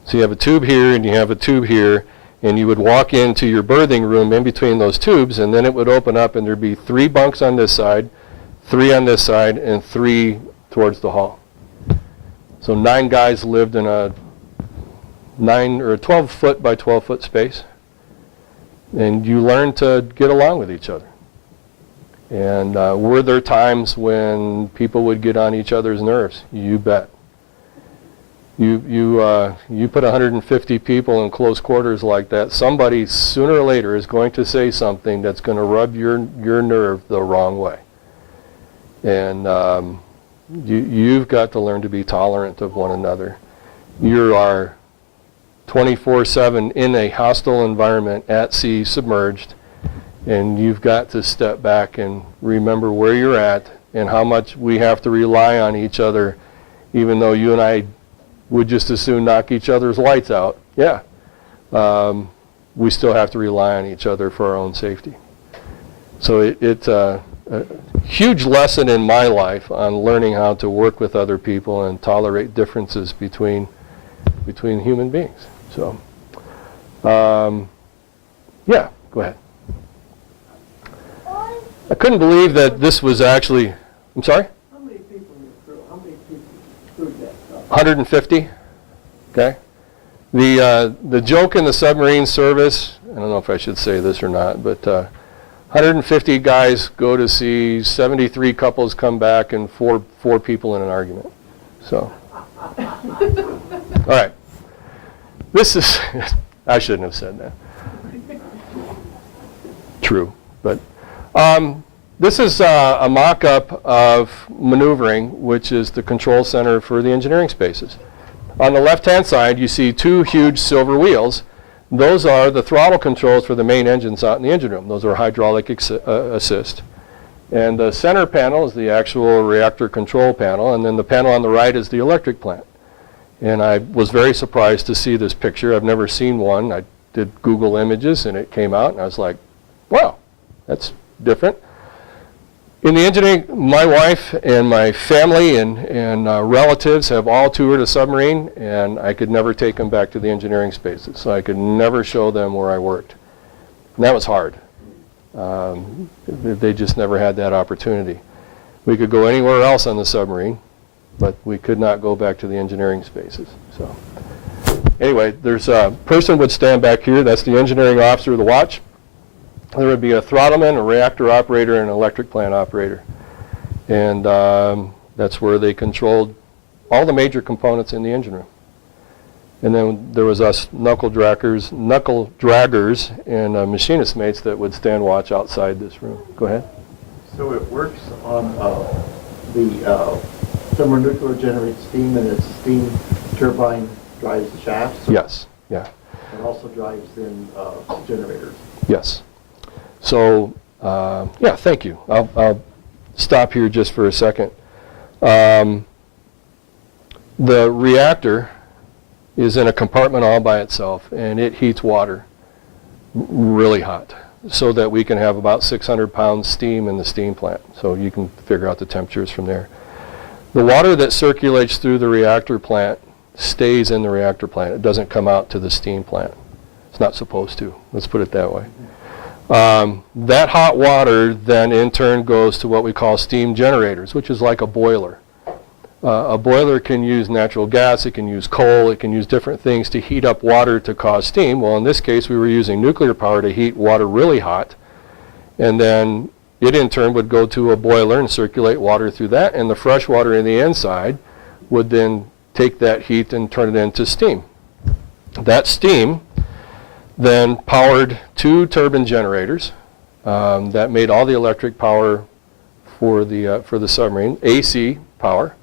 So you have a tube here and you have a tube here, and you would walk into your berthing room in between those tubes, and then it would open up and there'd be 3 bunks on this side, 3 on this side, and 3 towards the hull. So 9 guys lived in a 12 foot by 12 foot space, and you learn to get along with each other. And were there times when people would get on each other's nerves? You bet. You put 150 people in close quarters like that, somebody sooner or later is going to say something that's going to rub your nerve the wrong way. And you've got to learn to be tolerant of one another. You are 24/7 in a hostile environment at sea, submerged, and you've got to step back and remember where you're at and how much we have to rely on each other, even though you and I would just as soon knock each other's lights out. Yeah. We still have to rely on each other for our own safety. So it's a huge lesson in my life on learning how to work with other people and tolerate differences between human beings. So, yeah, go ahead. I couldn't believe that this was actually, I'm sorry? How many people in your crew, how many people crewed that stuff? 150, okay? The joke in the submarine service, I don't know if I should say this or not, but 150 guys go to sea, 73 couples come back, and four people in an argument. So, all right. This is, I shouldn't have said that. True, but this is a mock-up of maneuvering, which is the control center for the engineering spaces. On the left-hand side, you see two huge silver wheels. Those are the throttle controls for the main engines out in the engine room. Those are hydraulic assist. And the center panel is the actual reactor control panel, and then the panel on the right is the electric plant. And I was very surprised to see this picture. I've never seen one. I did Google images, and it came out, and I was like, wow, that's different. In the engineering, my wife and my family and relatives have all toured a submarine, and I could never take them back to the engineering spaces, so I could never show them where I worked. And that was hard. They just never had that opportunity. We could go anywhere else on the submarine, but we could not go back to the engineering spaces. So anyway, there's a person would stand back here. That's the engineering officer of the watch. There would be a throttleman, a reactor operator, and an electric plant operator. And that's where they controlled all the major components in the engine room. And then there was us knuckle draggers and machinist mates that would stand watch outside this room. Go ahead. So it works on the thermonuclear generated steam, and its steam turbine drives the shafts? Yes, yeah. It also drives in generators? Yes. So, yeah, thank you. I'll stop here just for a second. The reactor is in a compartment all by itself, and it heats water really hot so that we can have about 600 pounds steam in the steam plant. So you can figure out the temperatures from there. The water that circulates through the reactor plant stays in the reactor plant. It doesn't come out to the steam plant. It's not supposed to. Let's put it that way. That hot water then in turn goes to what we call steam generators, which is like a boiler. A boiler can use natural gas, it can use coal, it can use different things to heat up water to cause steam. Well, in this case, we were using nuclear power to heat water really hot, and then it in turn would go to a boiler and circulate water through that, and the fresh water in the inside would then take that heat and turn it into steam. That steam then powered two turbine generators that made all the electric power for the submarine, AC power.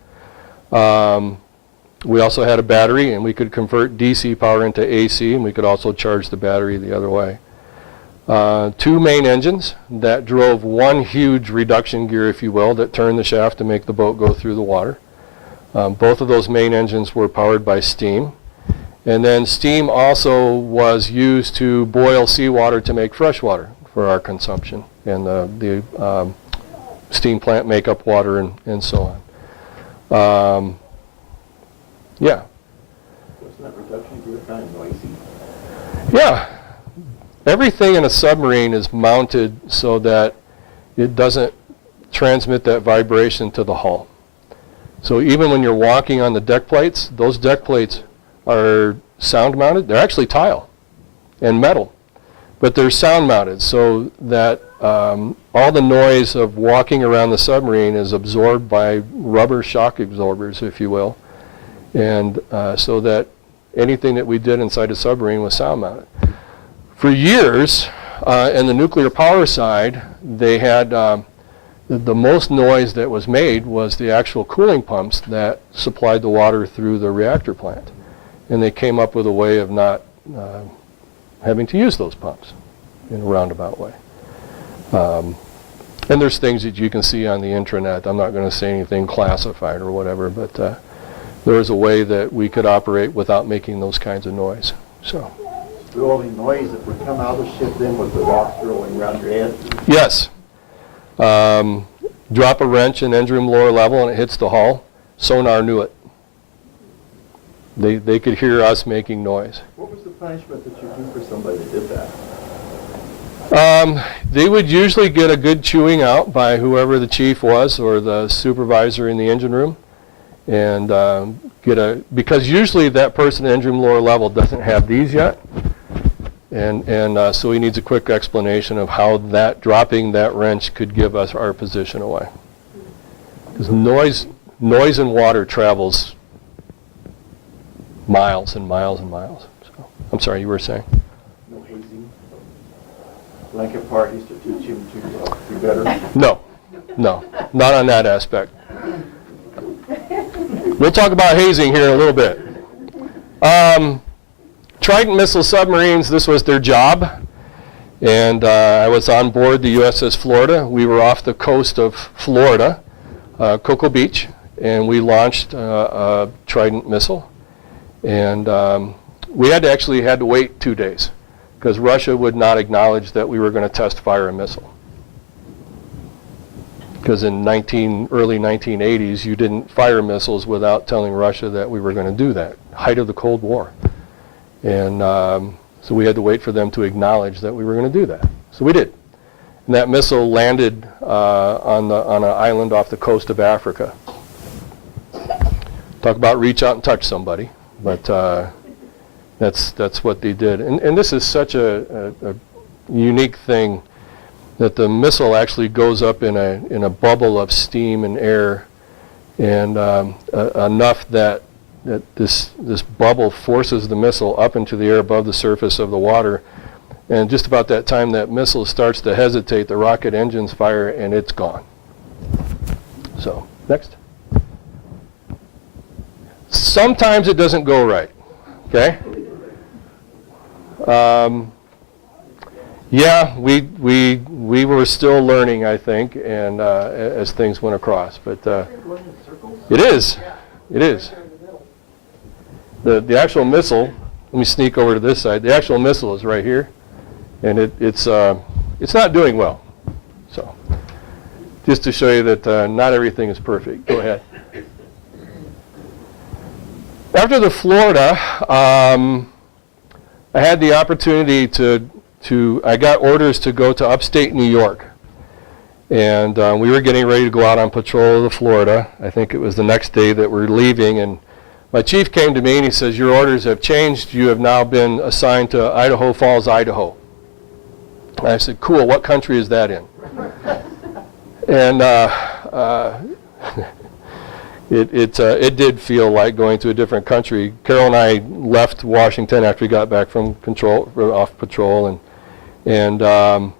We also had a battery, and we could convert DC power into AC, and we could also charge the battery the other way. Two main engines that drove one huge reduction gear, if you will, that turned the shaft to make the boat go through the water. Both of those main engines were powered by steam. And then steam also was used to boil seawater to make fresh water for our consumption, and the steam plant make up water and so on. Yeah. Wasn't that reduction gear kind of noisy? Yeah. Everything in a submarine is mounted so that it doesn't transmit that vibration to the hull. So even when you're walking on the deck plates, those deck plates are sound mounted. They're actually tile and metal, but they're sound mounted so that all the noise of walking around the submarine is absorbed by rubber shock absorbers, if you will, and so that anything that we did inside a submarine was sound mounted. For years, in the nuclear power side, they had the most noise that was made was the actual cooling pumps that supplied the water through the reactor plant. And they came up with a way of not having to use those pumps in a roundabout way. And there's things that you can see on the intranet. I'm not going to say anything classified or whatever, but there was a way that we could operate without making those kinds of noise. So. The only noise that would come out of the ship then was the rocks rolling around your head? Yes. Drop a wrench in engine room lower level and it hits the hull. Sonar knew it. They could hear us making noise. What was the punishment that you do for somebody that did that? They would usually get a good chewing out by whoever the chief was or the supervisor in the engine room, and because usually that person in the engine room lower level doesn't have these yet, and so he needs a quick explanation of how that dropping that wrench could give us our position away. Because noise and water travels miles and miles and miles. So, I'm sorry, you were saying? No hazing. Blanket parties to teach him to be better. No, not on that aspect. We'll talk about hazing here in a little bit. Trident missile submarines, this was their job. And I was on board the USS Florida. We were off the coast of Florida, Cocoa Beach, and we launched a Trident missile. And we actually had to wait 2 days because Russia would not acknowledge that we were going to test fire a missile. Because in early 1980s, you didn't fire missiles without telling Russia that we were going to do that, height of the Cold War. And so we had to wait for them to acknowledge that we were going to do that. So we did. And that missile landed on an island off the coast of Africa. Talk about reach out and touch somebody, but that's what they did. And this is such a unique thing, that the missile actually goes up in a bubble of steam and air, and enough that this bubble forces the missile up into the air above the surface of the water. And just about that time that missile starts to hesitate, the rocket engines fire and it's gone. So, next. Sometimes it doesn't go right, okay? Yeah, we were still learning, I think, and as things went across, but it is. The actual missile, let me sneak over to this side, the actual missile is right here, and it's not doing well. So, just to show you that not everything is perfect. Go ahead. After the Florida, I had the opportunity I got orders to go to upstate New York. And we were getting ready to go out on patrol of the Florida. I think it was the next day that we're leaving. And my chief came to me and he says, "Your orders have changed. You have now been assigned to Idaho Falls, Idaho." And I said, "Cool, what country is that in?" And it did feel like going to a different country. Carol and I left Washington after we got back from off patrol, and I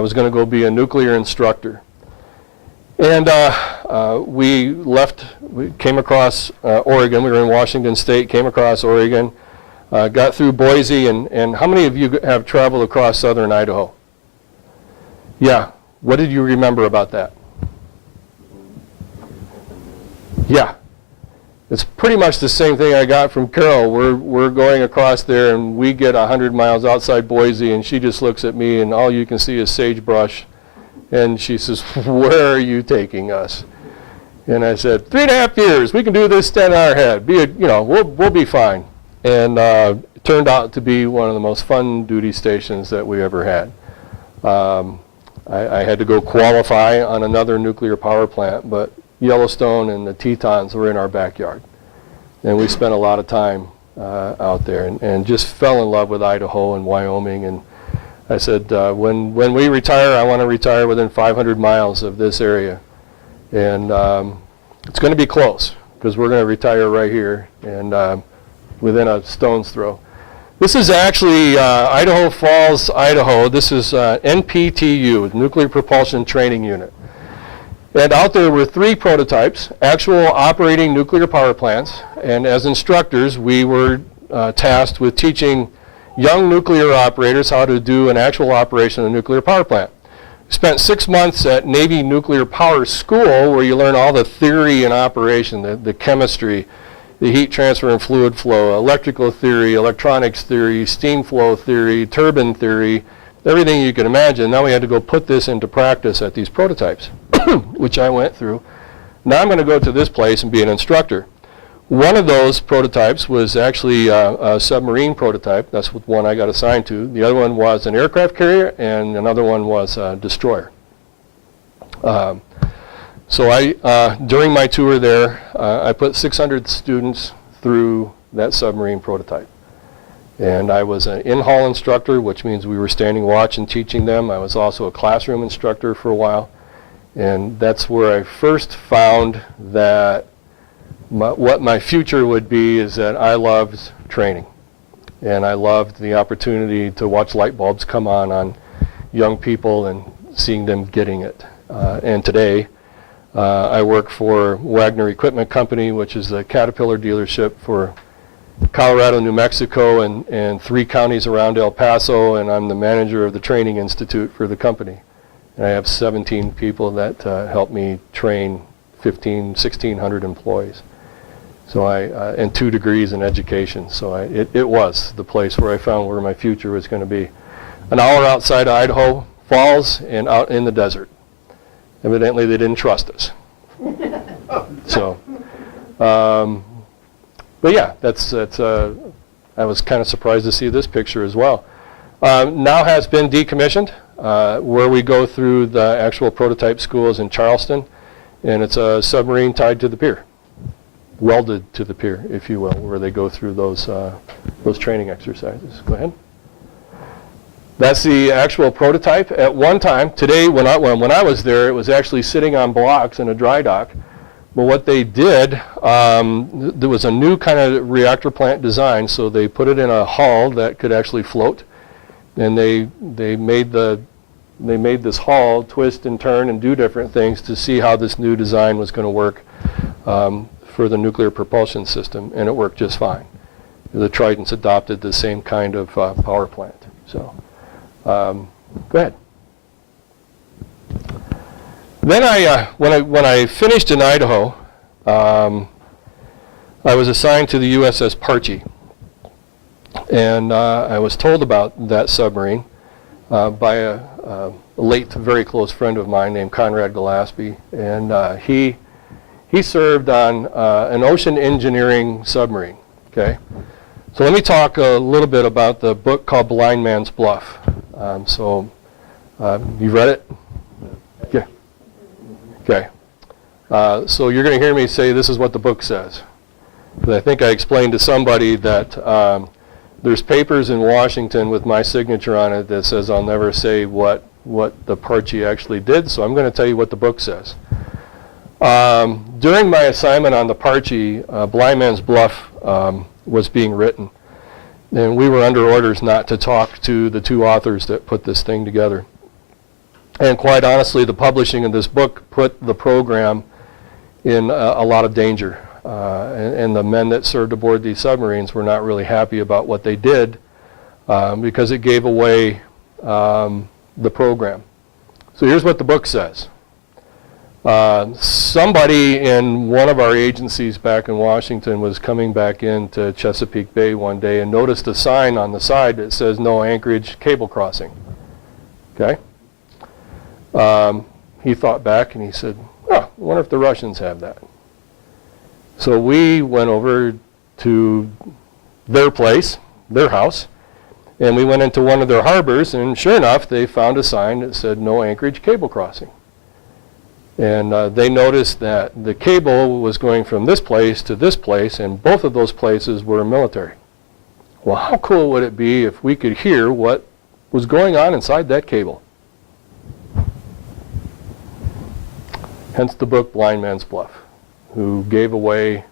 was going to go be a nuclear instructor. And we came across Oregon. We were in Washington State, came across Oregon, got through Boise, and how many of you have traveled across southern Idaho? Yeah. What did you remember about that? Yeah, it's pretty much the same thing I got from Carol. We're going across there, and we get 100 miles outside Boise, and she just looks at me, and all you can see is sagebrush. And she says, "Where are you taking us?" And I said, 3.5 years. We can do this, stand on our head. We'll be fine. And it turned out to be one of the most fun duty stations that we ever had. I had to go qualify on another nuclear power plant, but Yellowstone and the Tetons were in our backyard. And we spent a lot of time out there and just fell in love with Idaho and Wyoming. And I said, when we retire, I want to retire within 500 miles of this area. And it's going to be close because we're going to retire right here and within a stone's throw. This is actually Idaho Falls, Idaho. This is NPTU, Nuclear Propulsion Training Unit. And out there were 3 prototypes, actual operating nuclear power plants. And as instructors, we were tasked with teaching young nuclear operators how to do an actual operation of a nuclear power plant. Spent 6 months at Navy Nuclear Power School, where you learn all the theory and operation, the chemistry, the heat transfer and fluid flow, electrical theory, electronics theory, steam flow theory, turbine theory, everything you can imagine. Now we had to go put this into practice at these prototypes, which I went through. Now I'm going to go to this place and be an instructor. One of those prototypes was actually a submarine prototype. That's what one I got assigned to. The other one was an aircraft carrier, and another one was a destroyer. So during my tour there, I put 600 students through that submarine prototype. And I was an in-hall instructor, which means we were standing watch and teaching them. I was also a classroom instructor for a while. And that's where I first found that what my future would be is that I loved training. And I loved the opportunity to watch light bulbs come on young people and seeing them getting it. And today, I work for Wagner Equipment Company, which is a Caterpillar dealership for Colorado, New Mexico, and 3 counties around El Paso, and I'm the manager of the Training Institute for the company. And I have 17 people that help me train 1,600 employees. So and 2 degrees in education. So it was the place where I found where my future was going to be. An hour outside of Idaho Falls and out in the desert. Evidently, they didn't trust us. So, but yeah, I was kind of surprised to see this picture as well. Now has been decommissioned. Where we go through the actual prototype schools in Charleston, and it's a submarine tied to the pier, welded to the pier, if you will, where they go through those training exercises. Go ahead. That's the actual prototype. At one time, today when I was there, it was actually sitting on blocks in a dry dock. But what they did, there was a new kind of reactor plant design, so they put it in a hull that could actually float. And they made this hull twist and turn and do different things to see how this new design was going to work for the nuclear propulsion system, and it worked just fine. The Tridents adopted the same kind of power plant. So, go ahead. Then when I finished in Idaho, I was assigned to the USS Parche. And I was told about that submarine by a late, very close friend of mine named Conrad Gillespie. And he served on an ocean engineering submarine. Okay, so let me talk a little bit about the book called Blind Man's Bluff. You've read it? Okay. Okay. So you're going to hear me say this is what the book says. But I think I explained to somebody that there's papers in Washington with my signature on it that says I'll never say what the Parche actually did, so I'm going to tell you what the book says. During my assignment on the Parche, Blind Man's Bluff was being written, and we were under orders not to talk to the 2 authors that put this thing together. And quite honestly, the publishing of this book put the program in a lot of danger. And the men that served aboard these submarines were not really happy about what they did because it gave away the program. So here's what the book says. Somebody in one of our agencies back in Washington was coming back into Chesapeake Bay one day and noticed a sign on the side that says no anchorage cable crossing. Okay? He thought back and he said, oh, I wonder if the Russians have that. So we went over to their place, their house, and we went into one of their harbors, and sure enough, they found a sign that said no anchorage cable crossing. And they noticed that the cable was going from this place to this place, and both of those places were military. Well, how cool would it be if we could hear what was going on inside that cable? Hence the book Blind Man's Bluff, who gave away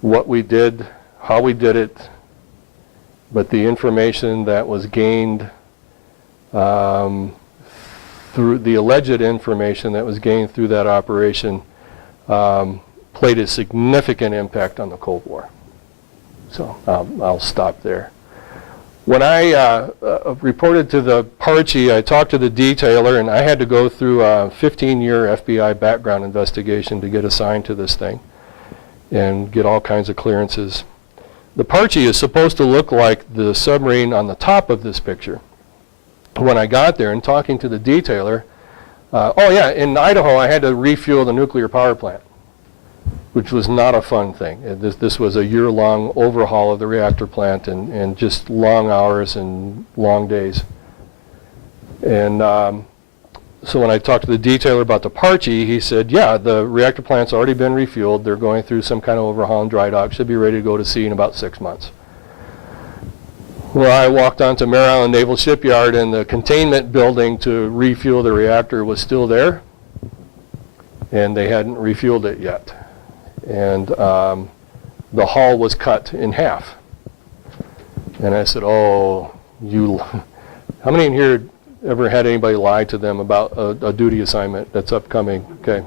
what we did, how we did it, but the information that was gained through the alleged information that was gained through that operation played a significant impact on the Cold War. So I'll stop there. When I reported to the Parche, I talked to the detailer, and I had to go through a 15-year FBI background investigation to get assigned to this thing and get all kinds of clearances. The Parche is supposed to look like the submarine on the top of this picture. When I got there and talking to the detailer, oh yeah, in Idaho I had to refuel the nuclear power plant. which was not a fun thing. This was a year-long overhaul of the reactor plant and just long hours and long days. And so when I talked to the detailer about the Parchie, he said, yeah, the reactor plant's already been refueled. They're going through some kind of overhaul and dry dock. Should be ready to go to sea in about 6 months. Well, I walked onto Mare Island Naval Shipyard, and the containment building to refuel the reactor was still there, and they hadn't refueled it yet. And the hull was cut in half. And I said, oh, how many in here ever had anybody lie to them about a duty assignment that's upcoming? Okay.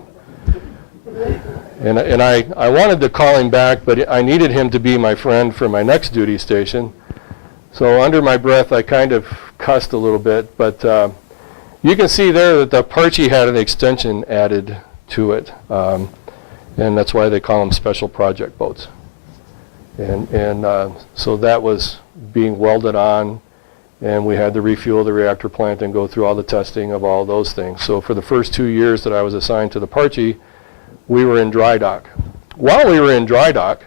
And I wanted to call him back, but I needed him to be my friend for my next duty station. So under my breath, I kind of cussed a little bit, but you can see there that the Parchie had an extension added to it, and that's why they call them special project boats. And so that was being welded on, and we had to refuel the reactor plant and go through all the testing of all those things. So for the first 2 years that I was assigned to the Parchie, we were in dry dock. While we were in dry dock,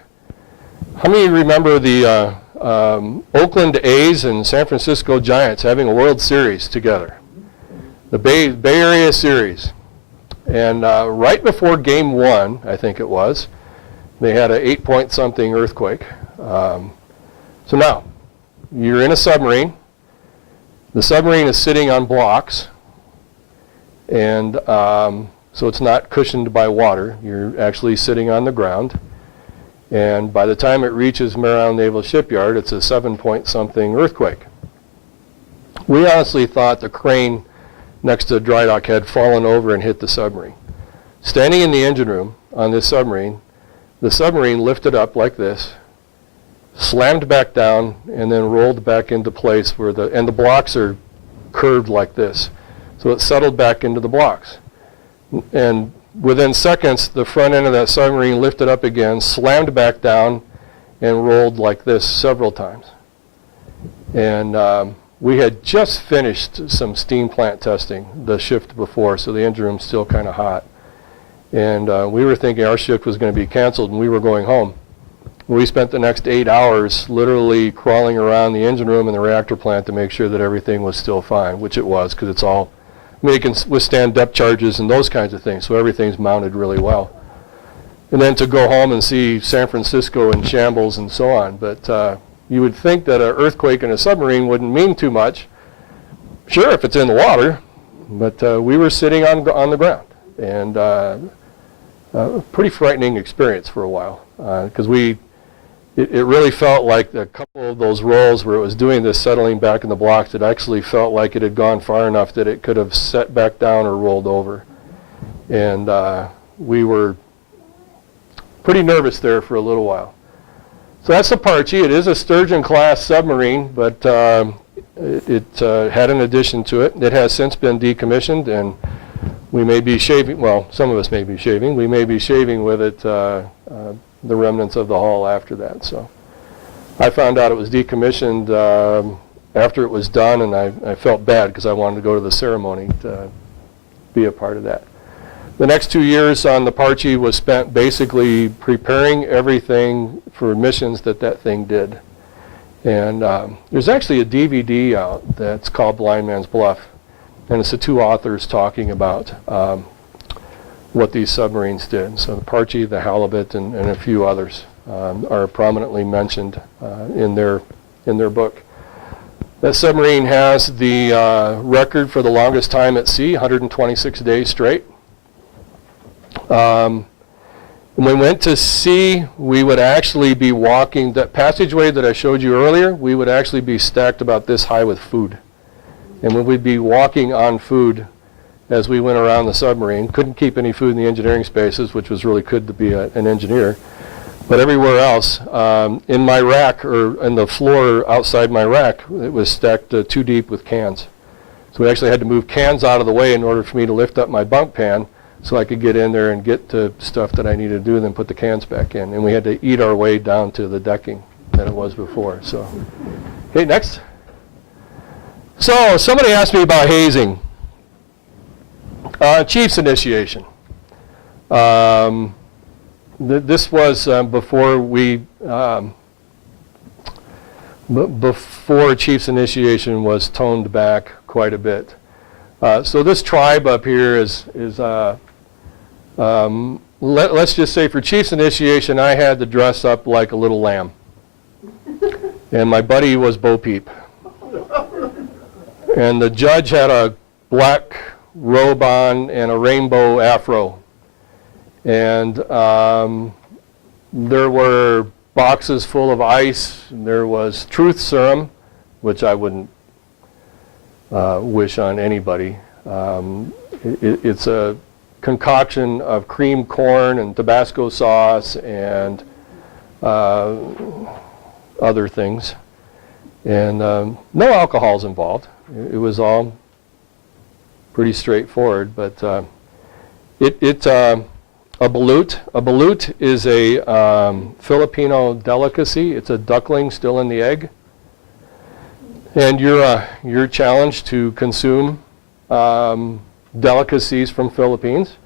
how many remember the Oakland A's and San Francisco Giants having a World Series together? The Bay Area Series. And right before Game 1, I think it was, they had an 8-point-something earthquake. So now, you're in a submarine. The submarine is sitting on blocks, and so it's not cushioned by water. You're actually sitting on the ground. And by the time it reaches Mare Island Naval Shipyard, it's a 7-point-something earthquake. We honestly thought the crane next to the dry dock had fallen over and hit the submarine. Standing in the engine room on this submarine, the submarine lifted up like this, slammed back down, and then rolled back into place where and the blocks are curved like this. So it settled back into the blocks. And within seconds, the front end of that submarine lifted up again, slammed back down, and rolled like this several times. And we had just finished some steam plant testing the shift before, so the engine room's still kind of hot. And we were thinking our shift was going to be canceled and we were going home. We spent the next 8 hours literally crawling around the engine room and the reactor plant to make sure that everything was still fine, which it was, because it's all, I mean, it can withstand depth charges and those kinds of things, so everything's mounted really well. And then to go home and see San Francisco in shambles and so on. But you would think that an earthquake in a submarine wouldn't mean too much. Sure, if it's in the water, but we were sitting on the ground. And a pretty frightening experience for a while, because it really felt like a couple of those rolls where it was doing this settling back in the blocks, it actually felt like it had gone far enough that it could have set back down or rolled over. And we were pretty nervous there for a little while. So that's the Parchie. It is a Sturgeon-class submarine, but it had an addition to it. It has since been decommissioned, and we may be shaving, well, some of us may be shaving. We may be shaving with it the remnants of the hull after that. So I found out it was decommissioned after it was done, and I felt bad because I wanted to go to the ceremony to be a part of that. The next 2 years on the Parchie was spent basically preparing everything for missions that thing did. And there's actually a DVD out that's called Blind Man's Bluff, and it's the two authors talking about what these submarines did. So the Parchie, the Halibut, and a few others are prominently mentioned in their book. That submarine has the record for the longest time at sea, 126 days straight. When we went to sea, we would actually be walking, that passageway that I showed you earlier, we would actually be stacked about this high with food. And we would be walking on food as we went around the submarine. Couldn't keep any food in the engineering spaces, which was really good to be an engineer. But everywhere else, in my rack, or in the floor outside my rack, it was stacked 2 deep with cans. So we actually had to move cans out of the way in order for me to lift up my bunk pan so I could get in there and get to stuff that I needed to do, and then put the cans back in. And we had to eat our way down to the decking that it was before. So, okay, next. So somebody asked me about hazing. Chief's initiation. this was before we, before Chief's initiation was toned back quite a bit. So this tribe up here is let's just say for Chief's initiation, I had to dress up like a little lamb. And my buddy was Bo Peep. And the judge had a black robe on and a rainbow afro. And there were boxes full of ice. There was truth serum, which I wouldn't wish on anybody. It's a concoction of cream corn and Tabasco sauce and other things. And no alcohol's involved. It was all pretty straightforward, but a balut. A balut is a Filipino delicacy. It's a duckling still in the egg. And you're challenged to consume delicacies from Philippines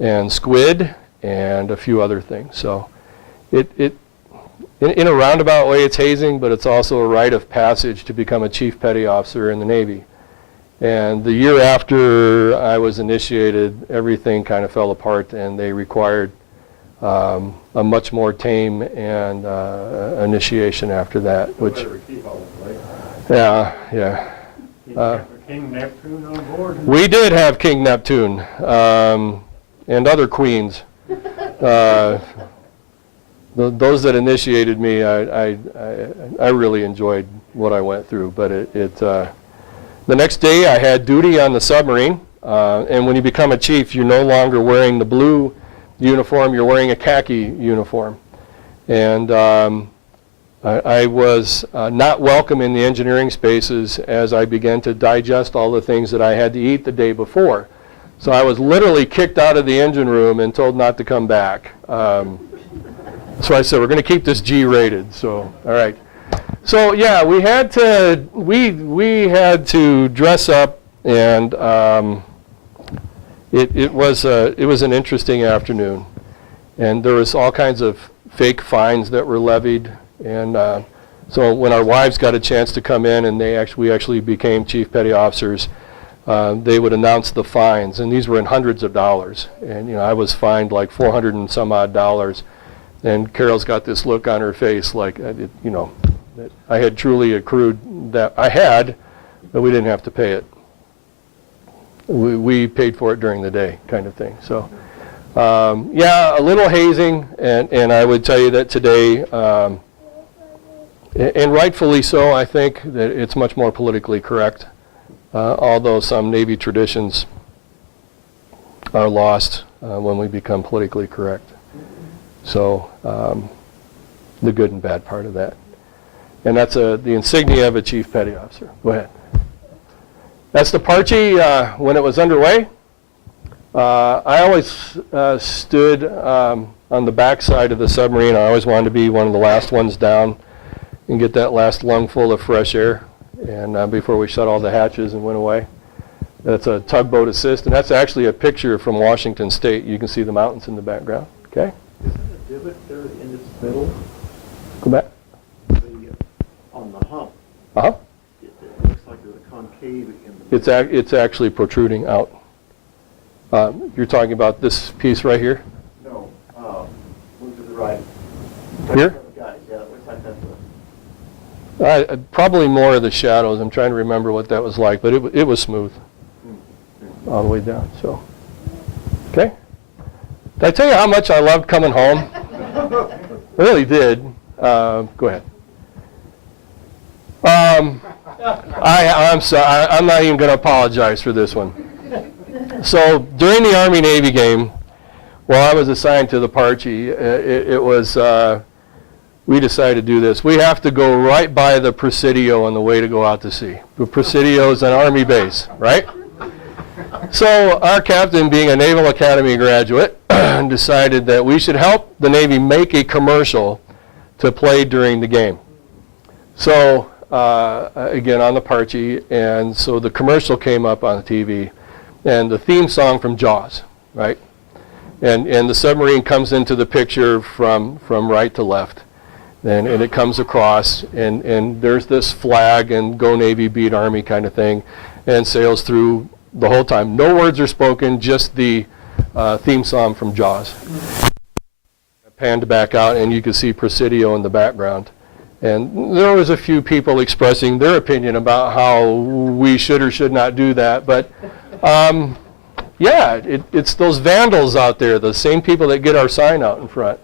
and squid and a few other things. So in a roundabout way, it's hazing, but it's also a rite of passage to become a chief petty officer in the Navy. And the year after I was initiated, everything kind of fell apart, and they required a much more tame and initiation after that. Which, yeah. King Neptune on board. We did have King Neptune and other queens. Those that initiated me, I really enjoyed what I went through. But the next day I had duty on the submarine, and when you become a chief, you're no longer wearing the blue uniform, you're wearing a khaki uniform. And I was not welcome in the engineering spaces as I began to digest all the things that I had to eat the day before. So I was literally kicked out of the engine room and told not to come back. So I said, we're going to keep this G-rated. So, all right. So yeah, we had to dress up, and it was an interesting afternoon, and there was all kinds of fake fines that were levied, and so when our wives got a chance to come in and we actually became chief petty officers, they would announce the fines, and these were in hundreds of dollars, and I was fined like $400 and some odd dollars, and Carol's got this look on her face like that I had truly accrued that I had, but we didn't have to pay it. We paid for it during the day, kind of thing. So, yeah, a little hazing, and I would tell you that today, and rightfully so, I think that it's much more politically correct, although some Navy traditions are lost when we become politically correct. So, the good and bad part of that. And that's the insignia of a chief petty officer. Go ahead. That's the Parchie when it was underway. I always stood on the back side of the submarine. I always wanted to be one of the last ones down and get that last lungful of fresh air, and before we shut all the hatches and went away. That's a tugboat assist, and that's actually a picture from Washington State. You can see the mountains in the background. Okay? Isn't the divot there in its middle? Go back. On the hump? Uh-huh. It looks like there's a concave in the It's actually protruding out. You're talking about this piece right here? No, move to the right. Here? Guys, yeah, it looks like that's Probably more of the shadows. I'm trying to remember what that was like, but it was smooth all the way down. So, okay. Did I tell you how much I loved coming home? I really did. Go ahead. I'm sorry. I'm not even going to apologize for this one. So during the Army-Navy game, while I was assigned to the Parchie, it was we decided to do this. We have to go right by the Presidio on the way to go out to sea. The Presidio is an Army base, right? So our captain, being a Naval Academy graduate, decided that we should help the Navy make a commercial to play during the game. So again, on the Parchie, and so the commercial came up on the TV, and the theme song from Jaws, right? And the submarine comes into the picture from right to left. And it comes across, and there's this flag and go Navy, beat Army kind of thing, and sails through the whole time. No words are spoken, just the theme song from Jaws. I panned back out, and you could see Presidio in the background. And there was a few people expressing their opinion about how we should or should not do that. But yeah, it's those vandals out there, the same people that get our sign out in front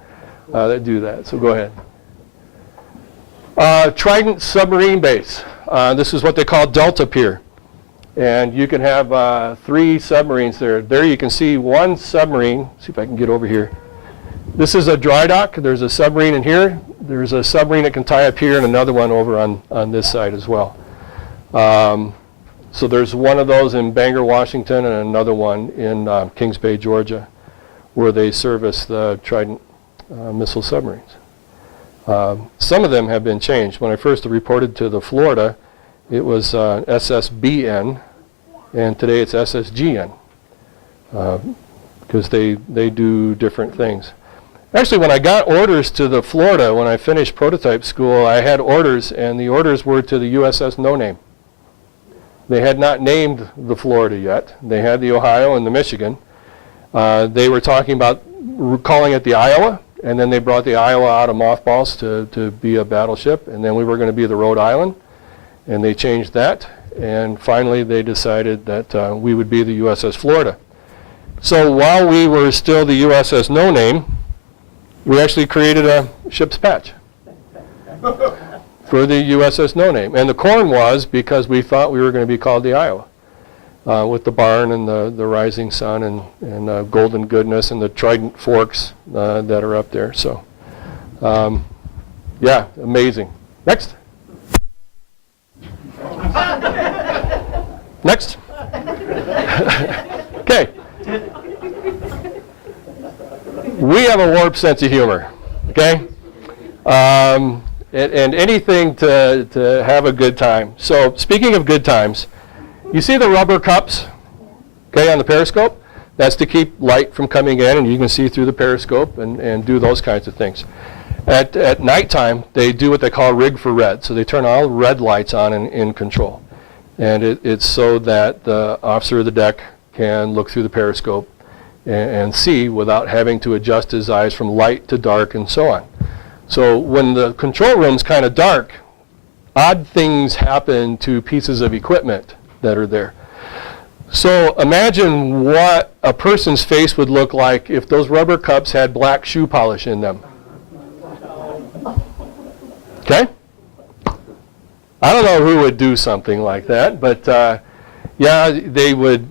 that do that. So go ahead. Trident Submarine Base. This is what they call Delta Pier. And you can have 3 submarines there. There you can see one submarine. See if I can get over here. This is a dry dock. There's a submarine in here. There's a submarine that can tie up here and another one over on this side as well. So there's one of those in Bangor, Washington, and another one in Kings Bay, Georgia, where they service the Trident missile submarines. Some of them have been changed. When I first reported to the Florida, it was SSBN, and today it's SSGN, because they do different things. Actually, when I got orders to the Florida, when I finished prototype school, I had orders, and the orders were to the USS No Name. They had not named the Florida yet. They had the Ohio and the Michigan. They were talking about calling it the Iowa, and then they brought the Iowa out of mothballs to be a battleship, and then we were going to be the Rhode Island, and they changed that, and finally they decided that we would be the USS Florida. So while we were still the USS No Name, we actually created a ship's patch for the USS No Name. And the corn was because we thought we were going to be called the Iowa, with the barn and the rising sun and golden goodness and the trident forks that are up there. So, yeah, amazing. Next. Next. Okay. We have a warped sense of humor, okay? And anything to have a good time. So speaking of good times, you see the rubber cups, okay, on the periscope? That's to keep light from coming in, and you can see through the periscope and do those kinds of things. At nighttime, they do what they call rig for red. So they turn all red lights on in control. And it's so that the officer of the deck can look through the periscope and see without having to adjust his eyes from light to dark and so on. So when the control room's kind of dark, odd things happen to pieces of equipment that are there. So imagine what a person's face would look like if those rubber cups had black shoe polish in them. Okay? I don't know who would do something like that, but yeah, they would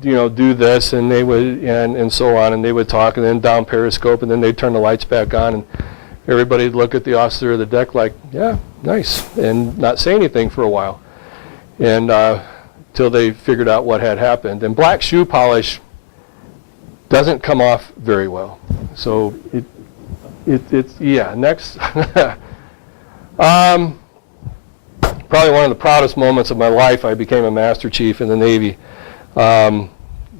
do this, and they would and so on, and they would talk, and then down periscope, and then they'd turn the lights back on, and everybody'd look at the officer of the deck like, yeah, nice, and not say anything for a while, and till they figured out what had happened. And black shoe polish doesn't come off very well. So it's yeah. Next. Probably one of the proudest moments of my life, I became a Master Chief in the Navy.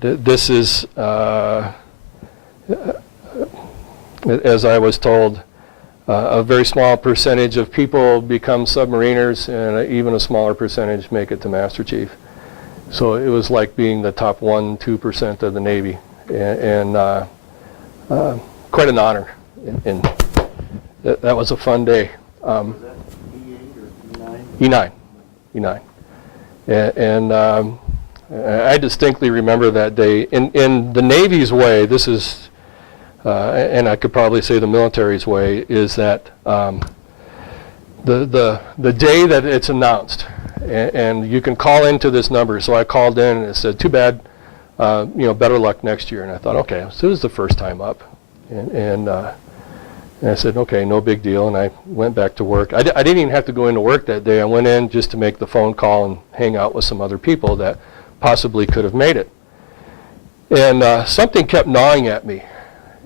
This is, as I was told, a very small percentage of people become submariners, and even a smaller percentage make it to Master Chief. So it was like being the top 1-2% of the Navy, and quite an honor. And that was a fun day. Was that E8 or E9? E9. And I distinctly remember that day. In the Navy's way, this is, and I could probably say the military's way, is that the day that it's announced, and you can call into this number. So I called in and it said, too bad, better luck next year. And I thought, okay, so this is the first time up. And I said, okay, no big deal, and I went back to work. I didn't even have to go into work that day. I went in just to make the phone call and hang out with some other people that possibly could have made it. And something kept gnawing at me.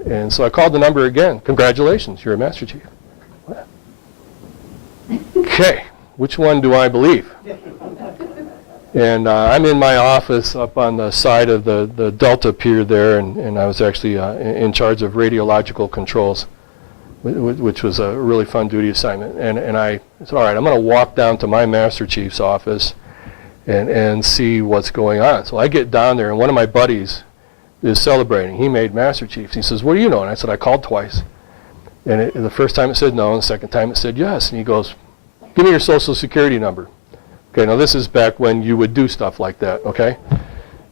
And so I called the number again. Congratulations, you're a Master Chief. Okay, which one do I believe? And I'm in my office up on the side of the Delta Pier there, and I was actually in charge of radiological controls, which was a really fun duty assignment. And I said, all right, I'm going to walk down to my Master Chief's office and see what's going on. So I get down there, and one of my buddies is celebrating. He made Master Chiefs. He says, what do you know? And I said, I called twice. And the first time it said no, and the second time it said yes. And he goes, give me your social security number. Okay, now this is back when you would do stuff like that, okay?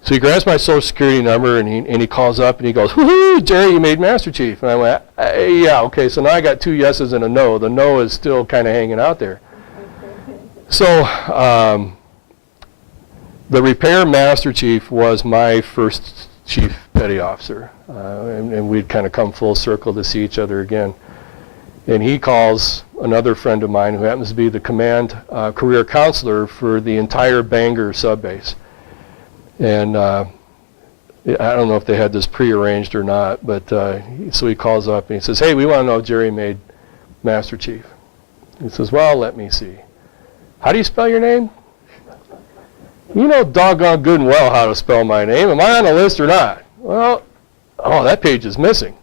So he grabs my social security number, and he calls up, and he goes, woohoo, Jerry, you made Master Chief. And I went, yeah, okay, so now I got 2 yeses and a no. The no is still kind of hanging out there. So the repair Master Chief was my first Chief Petty Officer, and we'd kind of come full circle to see each other again. And he calls another friend of mine who happens to be the command career counselor for the entire Bangor subbase. And I don't know if they had this prearranged or not, but so he calls up and he says, hey, we want to know if Jerry made Master Chief. He says, well, let me see. How do you spell your name? You know doggone good and well how to spell my name. Am I on the list or not? Well, oh, that page is missing.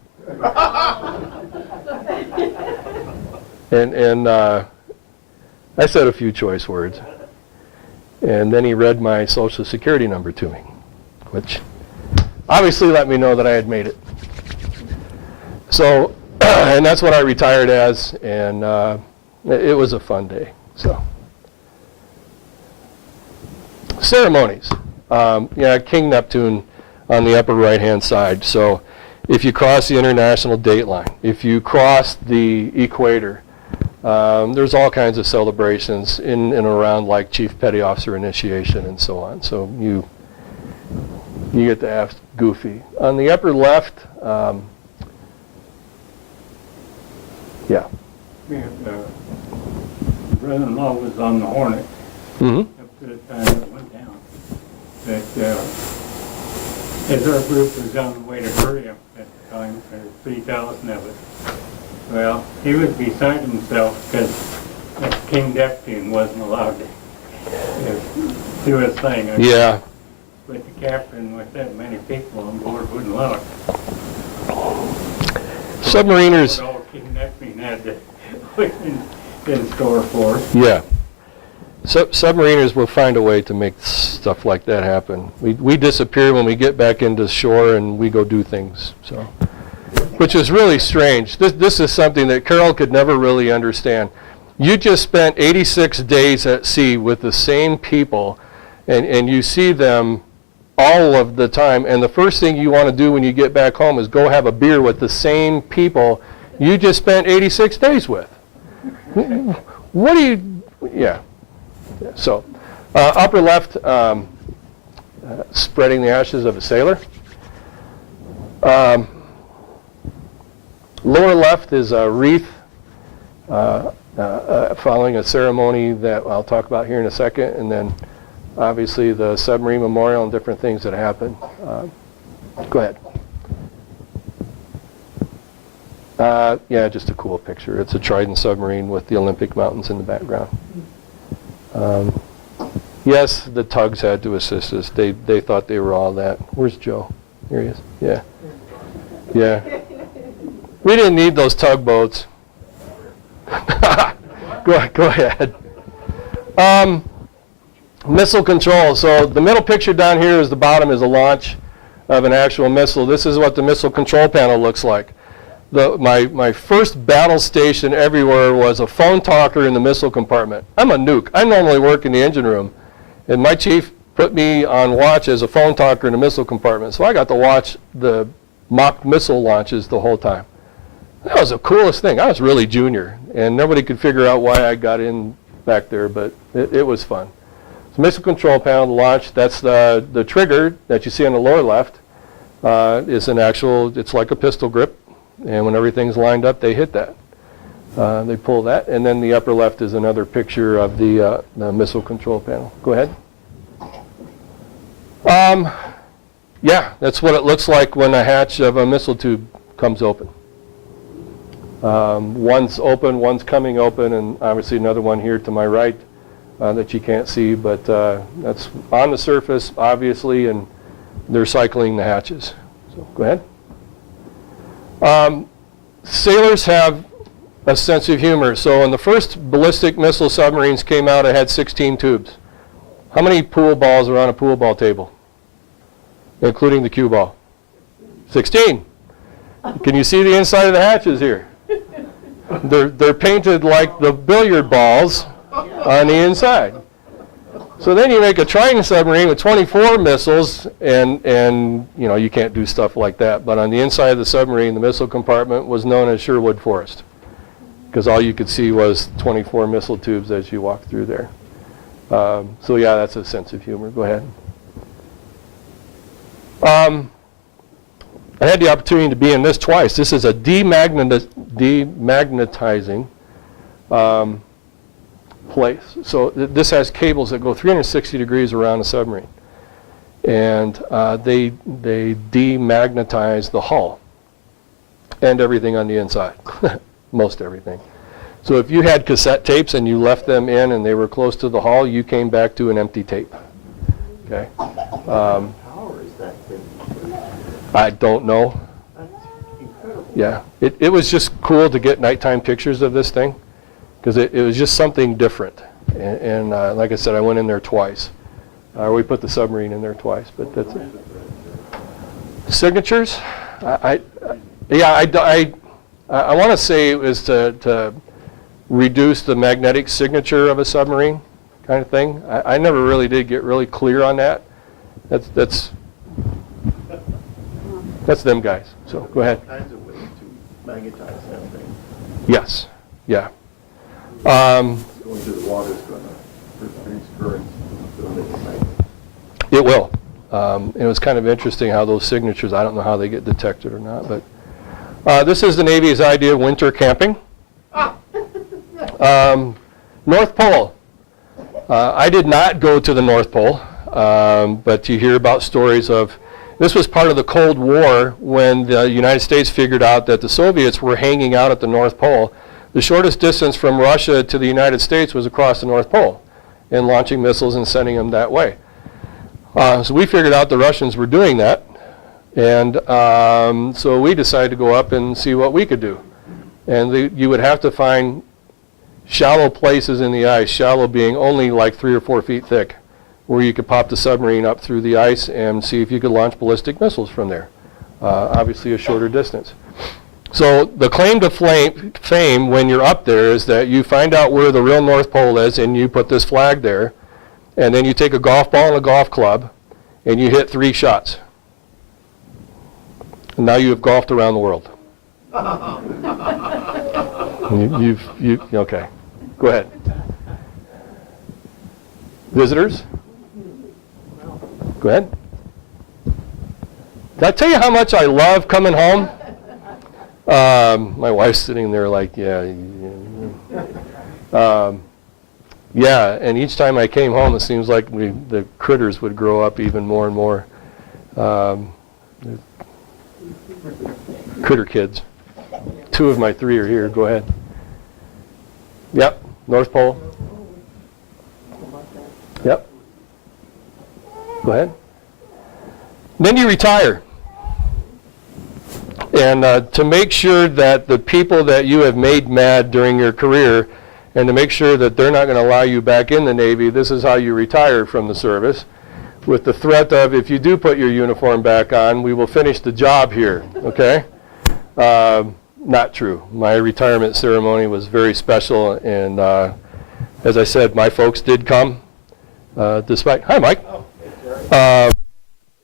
And I said a few choice words. And then he read my social security number to me, which obviously let me know that I had made it. So, and that's what I retired as, and it was a fun day. So, ceremonies. Yeah, King Neptune on the upper right-hand side. So, if you cross the international date line, if you cross the equator, there's all kinds of celebrations in and around, like Chief Petty Officer initiation and so on. So you get to act goofy. On the upper left, yeah. Brother-in-law was on the Hornet Mm-hmm. up to the time it went down. But as our group was on the way to Korea at the time, there were 3,000 of us. Well, he was beside himself because King Neptune wasn't allowed to do his thing. Yeah. But the captain with that many people on board wouldn't allow it. Submariners. All King Neptune had in store for us. Yeah. Submariners will find a way to make stuff like that happen. We disappear when we get back into shore and we go do things. So, which is really strange. This is something that Carol could never really understand. You just spent 86 days at sea with the same people, and you see them all of the time, and the first thing you want to do when you get back home is go have a beer with the same people you just spent 86 days with. What do you, yeah. So, upper left, spreading the ashes of a sailor. Lower left is a wreath following a ceremony that I'll talk about here in a second, and then obviously the submarine memorial and different things that happen. Go ahead. Yeah, just a cool picture. It's a Trident submarine with the Olympic Mountains in the background. Yes, the tugs had to assist us. They thought they were all that. Where's Joe? Here he is. Yeah. Yeah. We didn't need those tugboats. Go ahead. Missile control. So the middle picture down here is the bottom is a launch of an actual missile. This is what the missile control panel looks like. My first battle station everywhere was a phone talker in the missile compartment. I'm a nuke. I normally work in the engine room, and my chief put me on watch as a phone talker in the missile compartment. So I got to watch the mock missile launches the whole time. That was the coolest thing. I was really junior, and nobody could figure out why I got in back there, but it was fun. So missile control panel, the launch, that's the trigger that you see on the lower left is an actual, it's like a pistol grip, and when everything's lined up, they hit that. They pull that, and then the upper left is another picture of the missile control panel. Go ahead. Yeah, that's what it looks like when a hatch of a missile tube comes open. One's open, one's coming open, and obviously another one here to my right that you can't see, but that's on the surface, obviously, and they're cycling the hatches. So go ahead. Sailors have a sense of humor. So when the first ballistic missile submarines came out, it had 16 tubes. How many pool balls are on a pool ball table, including the cue ball? 16. Can you see the inside of the hatches here? They're painted like the billiard balls on the inside. So then you make a Triton submarine with 24 missiles, and you know, you can't do stuff like that. But on the inside of the submarine, the missile compartment was known as Sherwood Forest, because all you could see was 24 missile tubes as you walked through there. So yeah, that's a sense of humor. Go ahead. I had the opportunity to be in this twice. This is a demagnetizing place. So this has cables that go 360 degrees around the submarine. And they demagnetize the hull and everything on the inside, most everything. So if you had cassette tapes and you left them in and they were close to the hull, you came back to an empty tape. Okay. How power is that thing? I don't know. That's incredible. Yeah, it was just cool to get nighttime pictures of this thing, because it was just something different. And like I said, I went in there twice. We put the submarine in there twice, but that's it. Signatures? I want to say it was to reduce the magnetic signature of a submarine, kind of thing. I never really did get really clear on that. That's them guys. So go ahead. Kinds of ways to magnetize that thing. Yes. Yeah. Going through the water is going to produce currents. It will. It was kind of interesting how those signatures, I don't know how they get detected or not, but this is the Navy's idea of winter camping. North Pole. I did not go to the North Pole, but you hear about stories of, this was part of the Cold War when the United States figured out that the Soviets were hanging out at the North Pole. The shortest distance from Russia to the United States was across the North Pole, and launching missiles and sending them that way. So we figured out the Russians were doing that, and so we decided to go up and see what we could do. And you would have to find shallow places in the ice, shallow being only like 3 or 4 feet thick, where you could pop the submarine up through the ice and see if you could launch ballistic missiles from there. Obviously a shorter distance. So the claim to fame when you're up there is that you find out where the real North Pole is and you put this flag there, and then you take a golf ball and a golf club and you hit 3 shots. And now you have golfed around the world. Okay, go ahead. Visitors? Go ahead. Did I tell you how much I love coming home? My wife's sitting there like, yeah. Yeah, and each time I came home, it seems like the critters would grow up even more and more. Critter kids. 2 of my 3 are here. Go ahead. Yep, North Pole. Yep. Go ahead. Then you retire. And to make sure that the people that you have made mad during your career, and to make sure that they're not going to allow you back in the Navy, this is how you retire from the service, with the threat of, if you do put your uniform back on, we will finish the job here, okay? Not true. My retirement ceremony was very special, and as I said, my folks did come, despite, hi Mike,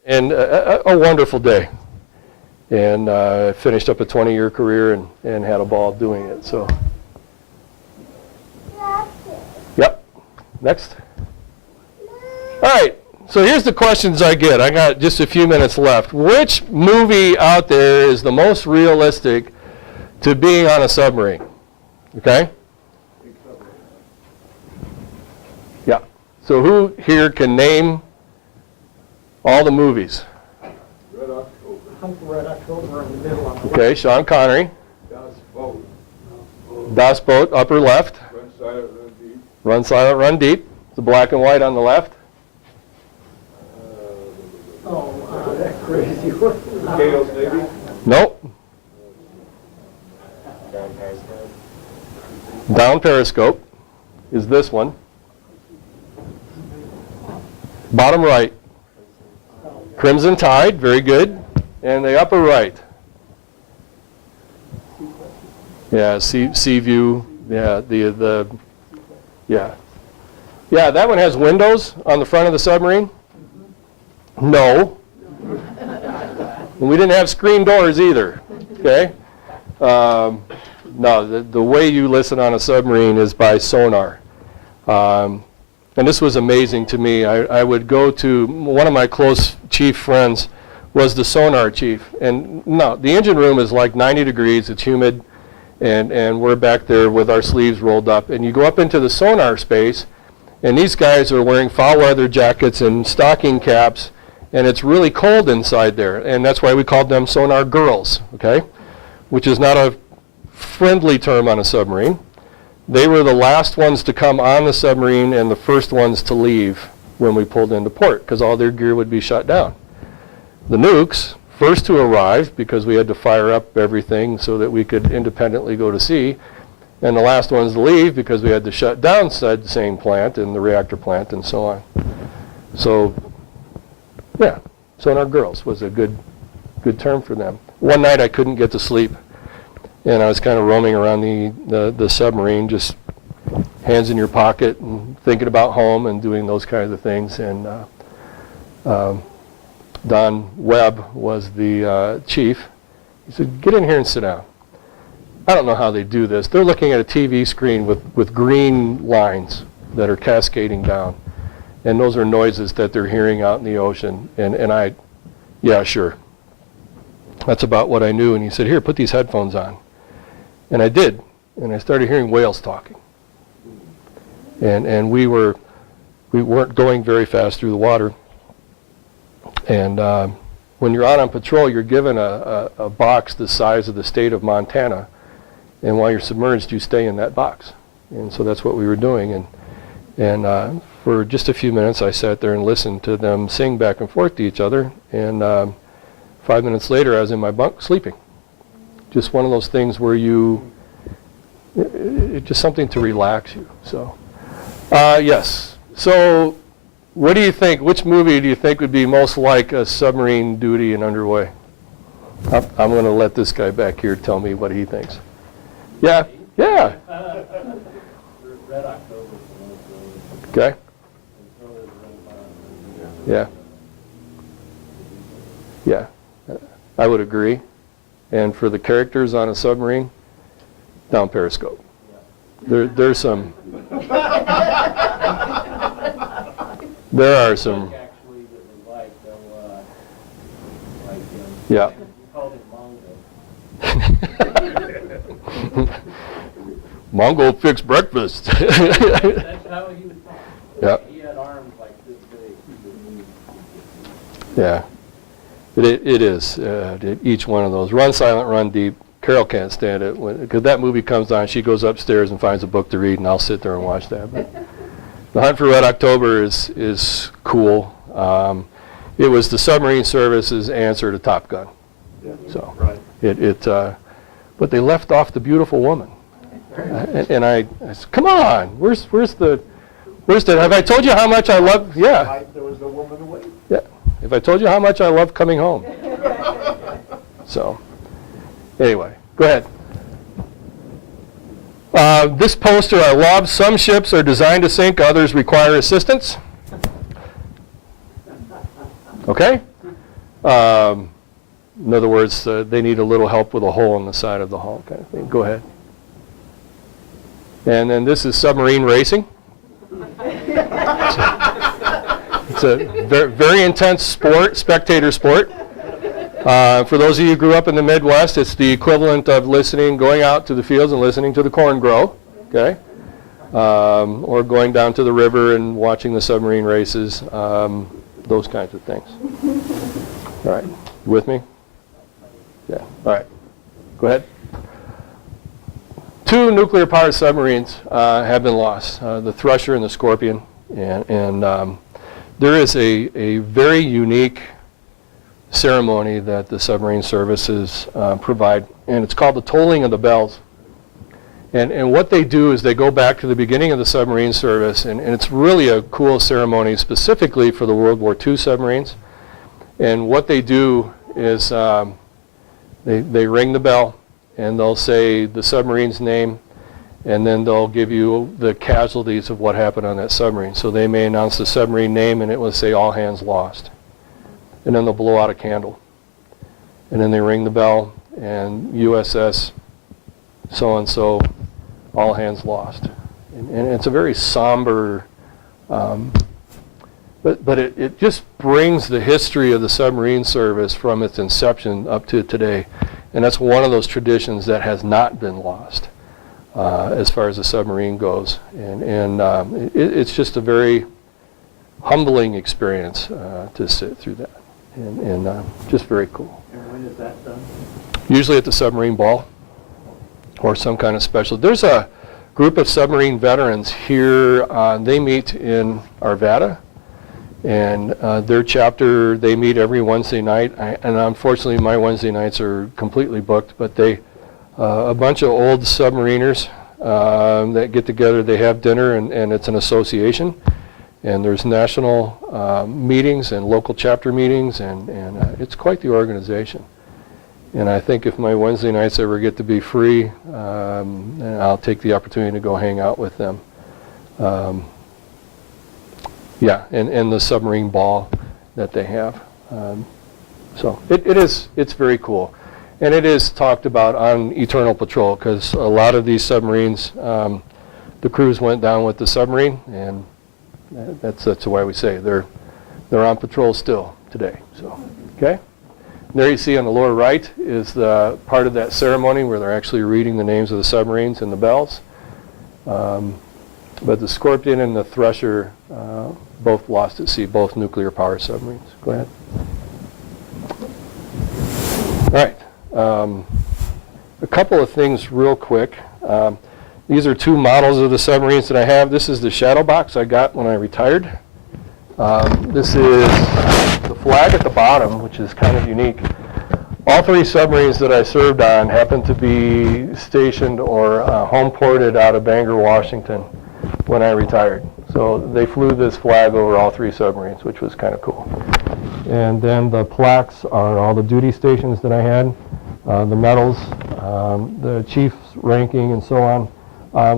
and a wonderful day. And finished up a 20-year career and had a ball doing it, so. Yep, next. All right, so here's the questions I get. I got just a few minutes left. Which movie out there is the most realistic to being on a submarine? Okay? Yeah, so who here can name all the movies? Red October in the middle on the left. Okay, Sean Connery. Das Boot, upper left. Run silent, run deep. Run Silent, Run Deep. the black and white on the left? That crazy one. Gales, maybe? Nope. Down periscope is this one. Bottom right. Crimson Tide, very good. And the upper right. Yeah, sea view. Yeah, yeah. Yeah, that one has windows on the front of the submarine. No. And we didn't have screen doors either. Okay. No, the way you listen on a submarine is by sonar. And this was amazing to me. I would go to, one of my close chief friends was the sonar chief. And no, the engine room is like 90 degrees, it's humid, and we're back there with our sleeves rolled up. And you go up into the sonar space, and these guys are wearing foul weather jackets and stocking caps, and it's really cold inside there. And that's why we called them sonar girls, okay? Which is not a friendly term on a submarine. They were the last ones to come on the submarine and the first ones to leave when we pulled into port, because all their gear would be shut down. The nukes, first to arrive, because we had to fire up everything so that we could independently go to sea, and the last ones to leave because we had to shut down said same plant and the reactor plant and so on. So, yeah, sonar girls was a good term for them. One night I couldn't get to sleep, and I was kind of roaming around the submarine, just hands in your pocket and thinking about home and doing those kinds of things. And Don Webb was the chief. He said, "Get in here and sit down." I don't know how they do this. They're looking at a TV screen with green lines that are cascading down. And those are noises that they're hearing out in the ocean. And I, yeah, sure. That's about what I knew. And he said, "Here, put these headphones on." And I did. And I started hearing whales talking. And we weren't going very fast through the water. And when you're out on patrol, you're given a box the size of the state of Montana. And while you're submerged, you stay in that box. And so that's what we were doing. And for just a few minutes, I sat there and listened to them sing back and forth to each other. And 5 minutes later, I was in my bunk sleeping. Just one of those things where it's just something to relax you. So, yes. So, what do you think? Which movie do you think would be most like a submarine duty and underway? I'm going to let this guy back here tell me what he thinks. Yeah, yeah. Red October. Okay. Yeah. Yeah, I would agree. And for the characters on a submarine, down periscope. There's some. There are some. Actually, that we like, though, Yeah. we called him Mongo. Mongo fixed breakfast. That's how he was talking. Yeah. He had arms like this big. Yeah. It is. Each one of those. Run Silent, Run Deep. Carol can't stand it because that movie comes on. She goes upstairs and finds a book to read, and I'll sit there and watch that. But The Hunt for Red October is cool. It was the Submarine Service's answer to Top Gun. Yeah. So Right. but they left off the beautiful woman. And I said, "Come on, where's the have I told you how much I love?" Yeah. There was no woman away. Yeah. If I told you how much I love coming home. So, anyway, go ahead. This poster I love. Some ships are designed to sink, others require assistance. Okay? In other words, they need a little help with a hole in the side of the hull kind of thing. Go ahead. And then this is submarine racing. It's a very, very intense sport, spectator sport. For those of you who grew up in the Midwest, it's the equivalent of going out to the fields and listening to the corn grow, okay? Or going down to the river and watching the submarine races, those kinds of things. All right, you with me? Yeah, all right, go ahead. 2 nuclear-powered submarines have been lost, the Thrusher and the Scorpion. And there is a very unique ceremony that the submarine services provide, and it's called the tolling of the bells. And what they do is they go back to the beginning of the submarine service, and it's really a cool ceremony specifically for the World War II submarines. And what they do is they ring the bell, and they'll say the submarine's name, and then they'll give you the casualties of what happened on that submarine. So they may announce the submarine name, and it will say all hands lost. And then they'll blow out a candle. And then they ring the bell, and USS so-and-so, all hands lost. And it's a very somber, but it just brings the history of the submarine service from its inception up to today. And that's one of those traditions that has not been lost as far as the submarine goes. And it's just a very humbling experience to sit through that. And just very cool. And when is that done? Usually at the submarine ball or some kind of special. There's a group of submarine veterans here. They meet in Arvada, and their chapter, they meet every Wednesday night. And unfortunately, my Wednesday nights are completely booked, but they, a bunch of old submariners that get together, they have dinner, and it's an association. And there's national meetings and local chapter meetings, and it's quite the organization. And I think if my Wednesday nights ever get to be free, I'll take the opportunity to go hang out with them. Yeah, and the submarine ball that they have. So it's very cool. And it is talked about on Eternal Patrol, because a lot of these submarines, the crews went down with the submarine, and that's why we say they're on patrol still today. So, okay. There you see on the lower right is the part of that ceremony where they're actually reading the names of the submarines and the bells. But the Scorpion and the Thresher both lost at sea, both nuclear power submarines. Go ahead. All right. A couple of things real quick. These are two models of the submarines that I have. This is the shadow box I got when I retired. This is the flag at the bottom, which is kind of unique. All three submarines that I served on happened to be stationed or home ported out of Bangor, Washington when I retired. So they flew this flag over all three submarines, which was kind of cool. And then the plaques are all the duty stations that I had, the medals, the chief's ranking, and so on.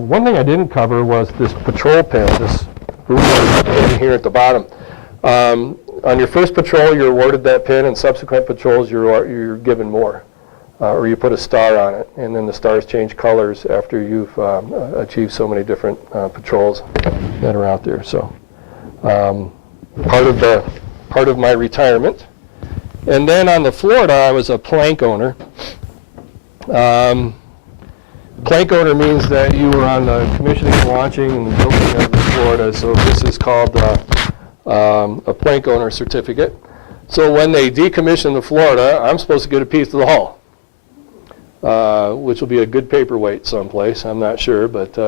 One thing I didn't cover was this patrol pin, this blue pin here at the bottom. On your first patrol, you're awarded that pin, and subsequent patrols, you're given more, or you put a star on it, and then the stars change colors after you've achieved so many different patrols that are out there. So part of my retirement. And then on the Florida, I was a plank owner. Plank owner means that you were on the commissioning, launching, and building of the Florida. So this is called a plank owner certificate. So when they decommission the Florida, I'm supposed to get a piece of the hull, which will be a good paperweight someplace. I'm not sure, but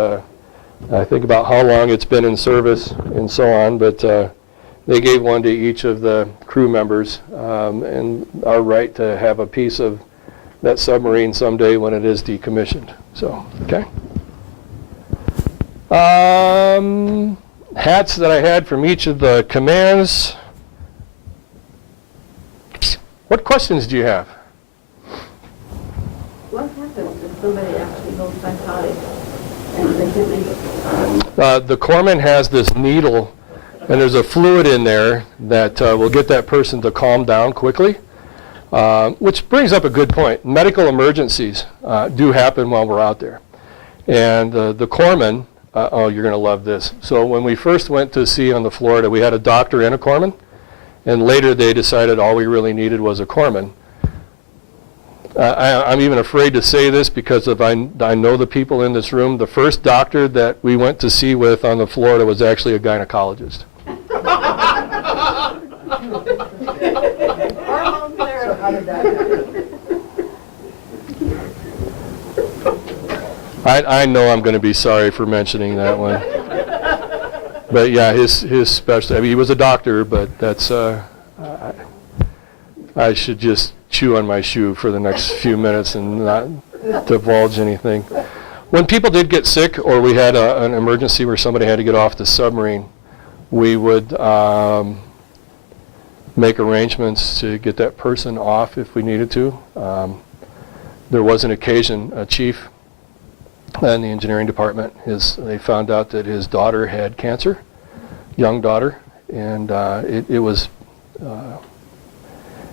I think about how long it's been in service and so on. But they gave one to each of the crew members, and our right to have a piece of that submarine someday when it is decommissioned. So, okay. Hats that I had from each of the commands. What questions do you have? What happens if somebody actually goes psychotic and they can't make it? The corpsman has this needle, and there's a fluid in there that will get that person to calm down quickly. Which brings up a good point. Medical emergencies do happen while we're out there. And the corpsman, oh, you're going to love this. So when we first went to sea on the Florida, we had a doctor and a corpsman. And later they decided all we really needed was a corpsman. I'm even afraid to say this because I know the people in this room. The first doctor that we went to sea with on the Florida was actually a gynecologist. I know I'm going to be sorry for mentioning that one. But yeah, his specialty, I mean, he was a doctor, but that's, I should just chew on my shoe for the next few minutes and not divulge anything. When people did get sick, or we had an emergency where somebody had to get off the submarine, we would make arrangements to get that person off if we needed to. There was an occasion, a chief in the engineering department, they found out that his daughter had cancer, young daughter, and it was,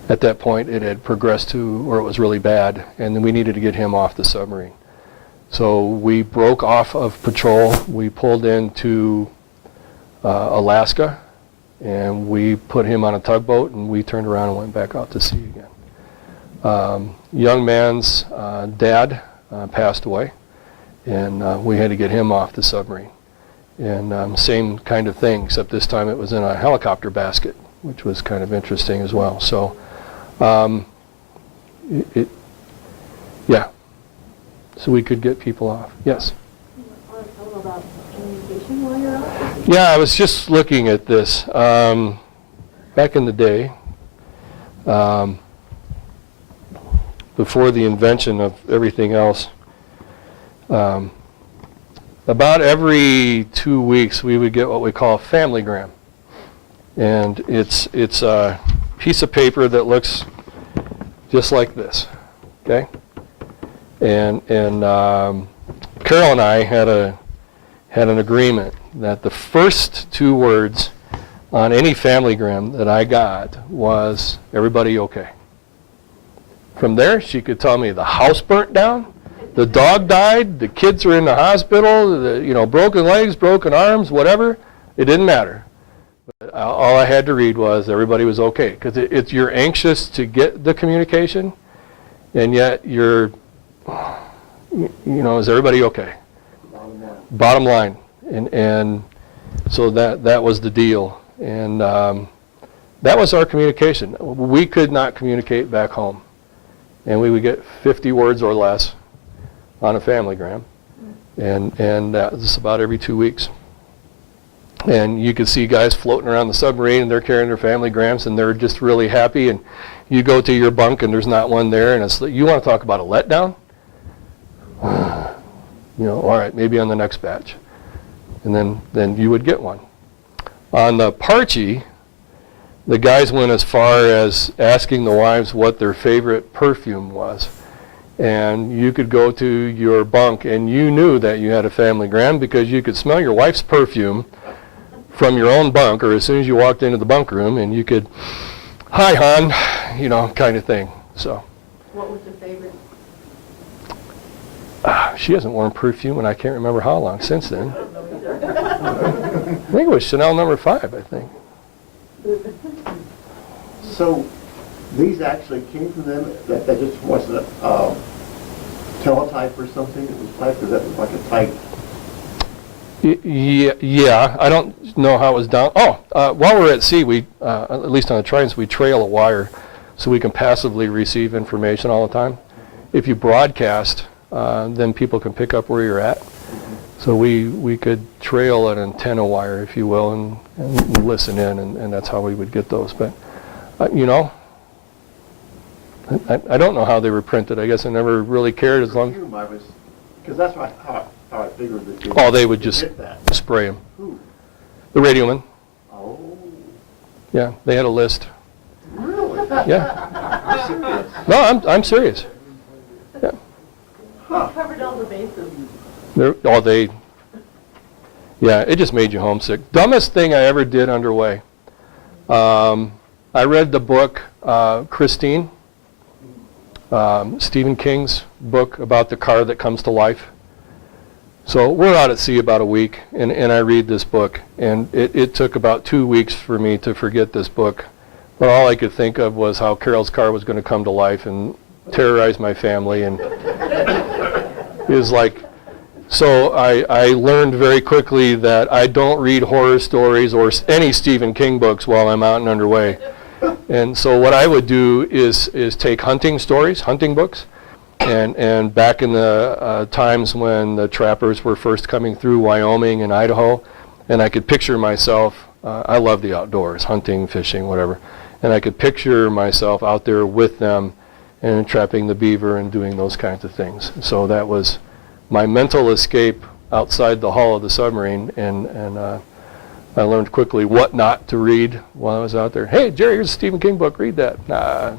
at that point, it had progressed to where it was really bad, and then we needed to get him off the submarine. So we broke off of patrol, we pulled into Alaska, and we put him on a tugboat, and we turned around and went back out to sea again. Young man's dad passed away, and we had to get him off the submarine. And same kind of thing, except this time it was in a helicopter basket, which was kind of interesting as well. So, yeah. So we could get people off. Yes? A little about communication while you're out? Yeah, I was just looking at this. Back in the day, before the invention of everything else, about every 2 weeks we would get what we call a familygram. And it's a piece of paper that looks just like this, okay? And Carol and I had an agreement that the first 2 words on any familygram that I got was, "Everybody okay?" From there, she could tell me the house burnt down, the dog died, the kids are in the hospital, broken legs, broken arms, whatever. It didn't matter. But all I had to read was everybody was okay, because you're anxious to get the communication, and yet you're, is everybody okay? Bottom line. And so that was the deal. And that was our communication. We could not communicate back home. And we would get 50 words or less on a familygram. And that was about every 2 weeks. And you could see guys floating around the submarine, and they're carrying their familygrams, and they're just really happy. And you go to your bunk, and there's not one there. And you want to talk about a letdown? All right, maybe on the next batch. And then you would get one. On the Parchie, the guys went as far as asking the wives what their favorite perfume was. And you could go to your bunk, and you knew that you had a familygram because you could smell your wife's perfume from your own bunk, or as soon as you walked into the bunk room, and you could, "Hi, hon," kind of thing. So. What was your favorite? She hasn't worn perfume, and I can't remember how long since then. I think it was Chanel No. 5, I think. So these actually came from them, that just wasn't a teletype or something, it was typed, because that was like a type. Yeah, I don't know how it was done. While we're at sea, we, at least on the Tridents, we trail a wire so we can passively receive information all the time. If you broadcast, then people can pick up where you're at. So we could trail an antenna wire, if you will, and listen in, and that's how we would get those. But, I don't know how they were printed. I guess I never really cared as long. Because that's how I figured that They would just spray them. Who? The radio men. Oh. Yeah, they had a list. Really? Yeah. No, I'm serious. Yeah. Huh. Covered all the bases. Yeah, it just made you homesick. Dumbest thing I ever did underway. I read the book Christine, Stephen King's book about the car that comes to life. So we're out at sea about a week, and I read this book, and it took about 2 weeks for me to forget this book. But all I could think of was how Carol's car was going to come to life and terrorize my family, and it was like, so I learned very quickly that I don't read horror stories or any Stephen King books while I'm out and underway. And so what I would do is take hunting stories, hunting books, and back in the times when the trappers were first coming through Wyoming and Idaho, and I could picture myself, I love the outdoors, hunting, fishing, whatever, and I could picture myself out there with them and trapping the beaver and doing those kinds of things. So that was my mental escape outside the hull of the submarine, and I learned quickly what not to read while I was out there. Hey, Jerry, here's a Stephen King book, read that. Nah,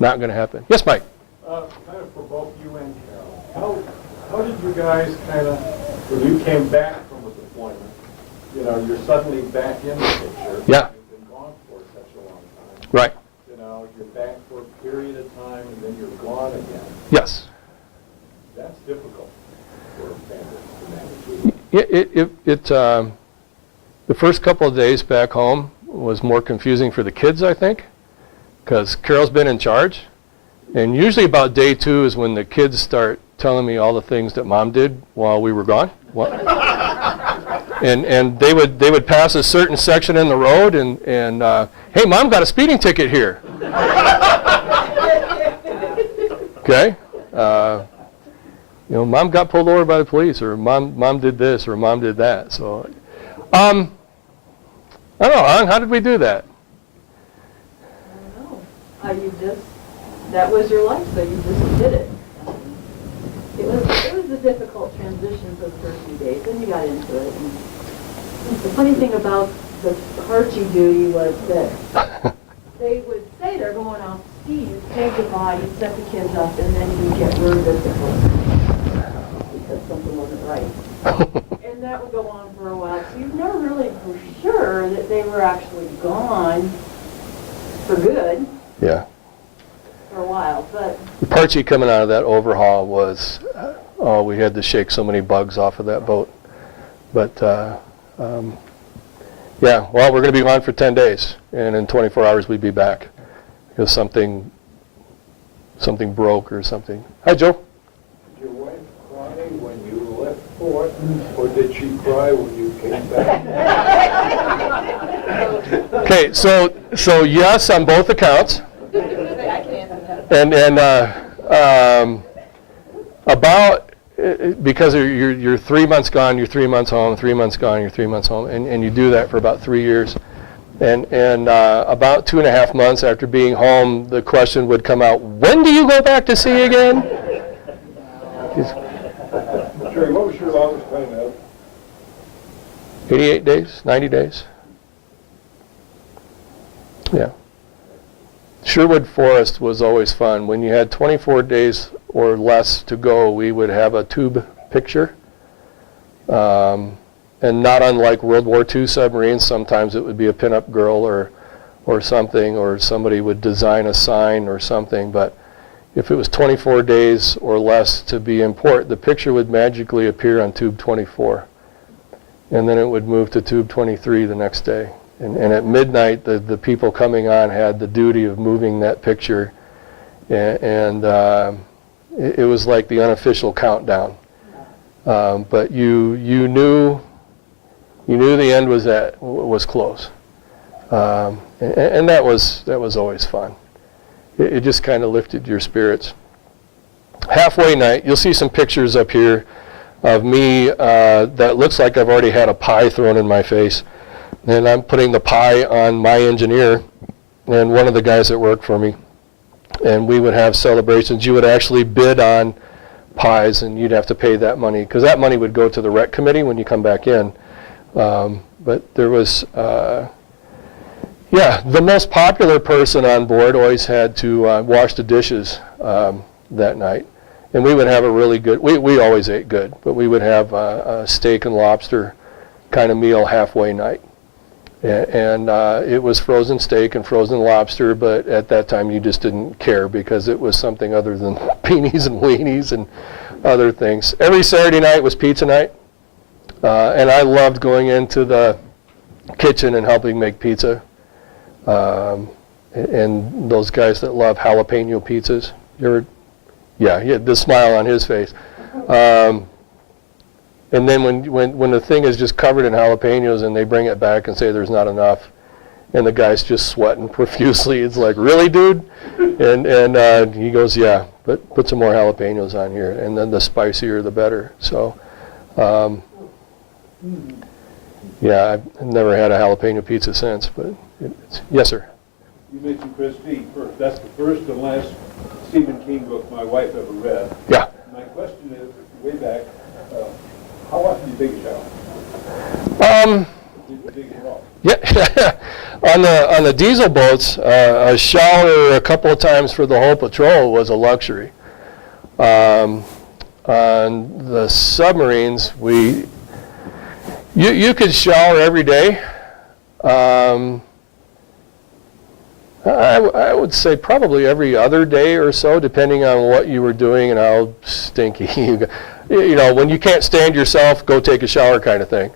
not going to happen. Yes, Mike? Kind of for both you and Carol, how did you guys kind of, when you came back from a deployment, you know, you're suddenly back in the picture. Yeah. You've been gone for such a long time. Right. You know, you're back for a period of time and then you're gone again. Yes. That's difficult for bandits to manage. The first couple of days back home was more confusing for the kids, I think, because Carol's been in charge. And usually about day 2 is when the kids start telling me all the things that Mom did while we were gone. And they would pass a certain section in the road and hey, Mom got a speeding ticket here. Okay? You know, Mom got pulled over by the police, or Mom did this, or Mom did that. So, I don't know, Hon, how did we do that? I don't know. You just, that was your life, so you just did it. It was a difficult transition for the first few days, then you got into it. And the funny thing about the Archie duty was that they would say they're going off to ski, you'd say goodbye, you'd set the kids up, and then you'd get really difficult because something wasn't right. And that would go on for a while, so you never really were sure that they were actually gone for good. Yeah. For a while, but The Parchie coming out of that overhaul was, oh, we had to shake so many bugs off of that boat. But, yeah, well, we're going to be gone for 10 days, and in 24 hours we'd be back because something broke or something. Hi, Joe. Did your wife cry when you left port, or did she cry when you came back? Okay, so yes on both accounts. And about, because you're 3 months gone, you're 3 months home, 3 months gone, you're 3 months home, and you do that for about 3 years. And about 2.5 months after being home, the question would come out, when do you go back to sea again? Jerry, what was your longest time out? 88 days, 90 days. Yeah. Sherwood Forest was always fun. When you had 24 days or less to go, we would have a tube picture. And not unlike World War II submarines, sometimes it would be a pinup girl or something, or somebody would design a sign or something. But if it was 24 days or less to be in port, the picture would magically appear on tube 24. And then it would move to tube 23 the next day. And at midnight, the people coming on had the duty of moving that picture, and it was like the unofficial countdown. But you knew the end was close, and that was always fun. It just kind of lifted your spirits. Halfway night, you'll see some pictures up here of me that looks like I've already had a pie thrown in my face. And I'm putting the pie on my engineer and one of the guys that worked for me. And we would have celebrations. You would actually bid on pies, and you'd have to pay that money, because that money would go to the rec committee when you come back in. But there was, the most popular person on board always had to wash the dishes that night. And we would have a really good, we always ate good, but we would have a steak and lobster kind of meal halfway night. And it was frozen steak and frozen lobster, but at that time you just didn't care because it was something other than beanies and weenies and other things. Every Saturday night was pizza night, and I loved going into the kitchen and helping make pizza. And those guys that love jalapeno pizzas, he had the smile on his face. And then when the thing is just covered in jalapenos and they bring it back and say there's not enough, and the guy's just sweating profusely, it's like, really, dude? And he goes, yeah, but put some more jalapenos on here, and then the spicier the better. So Yeah, I've never had a jalapeno pizza since, but yes, sir. You mentioned Christine first. That's the first and last Stephen King book my wife ever read. Yeah. My question is, way back, how often do you take a shower? Did you take it off? Yeah, on the diesel boats, a shower a couple of times for the whole patrol was a luxury. On the submarines, you could shower every day. I would say probably every other day or so, depending on what you were doing and how stinky you got. You know, when you can't stand yourself, go take a shower kind of thing.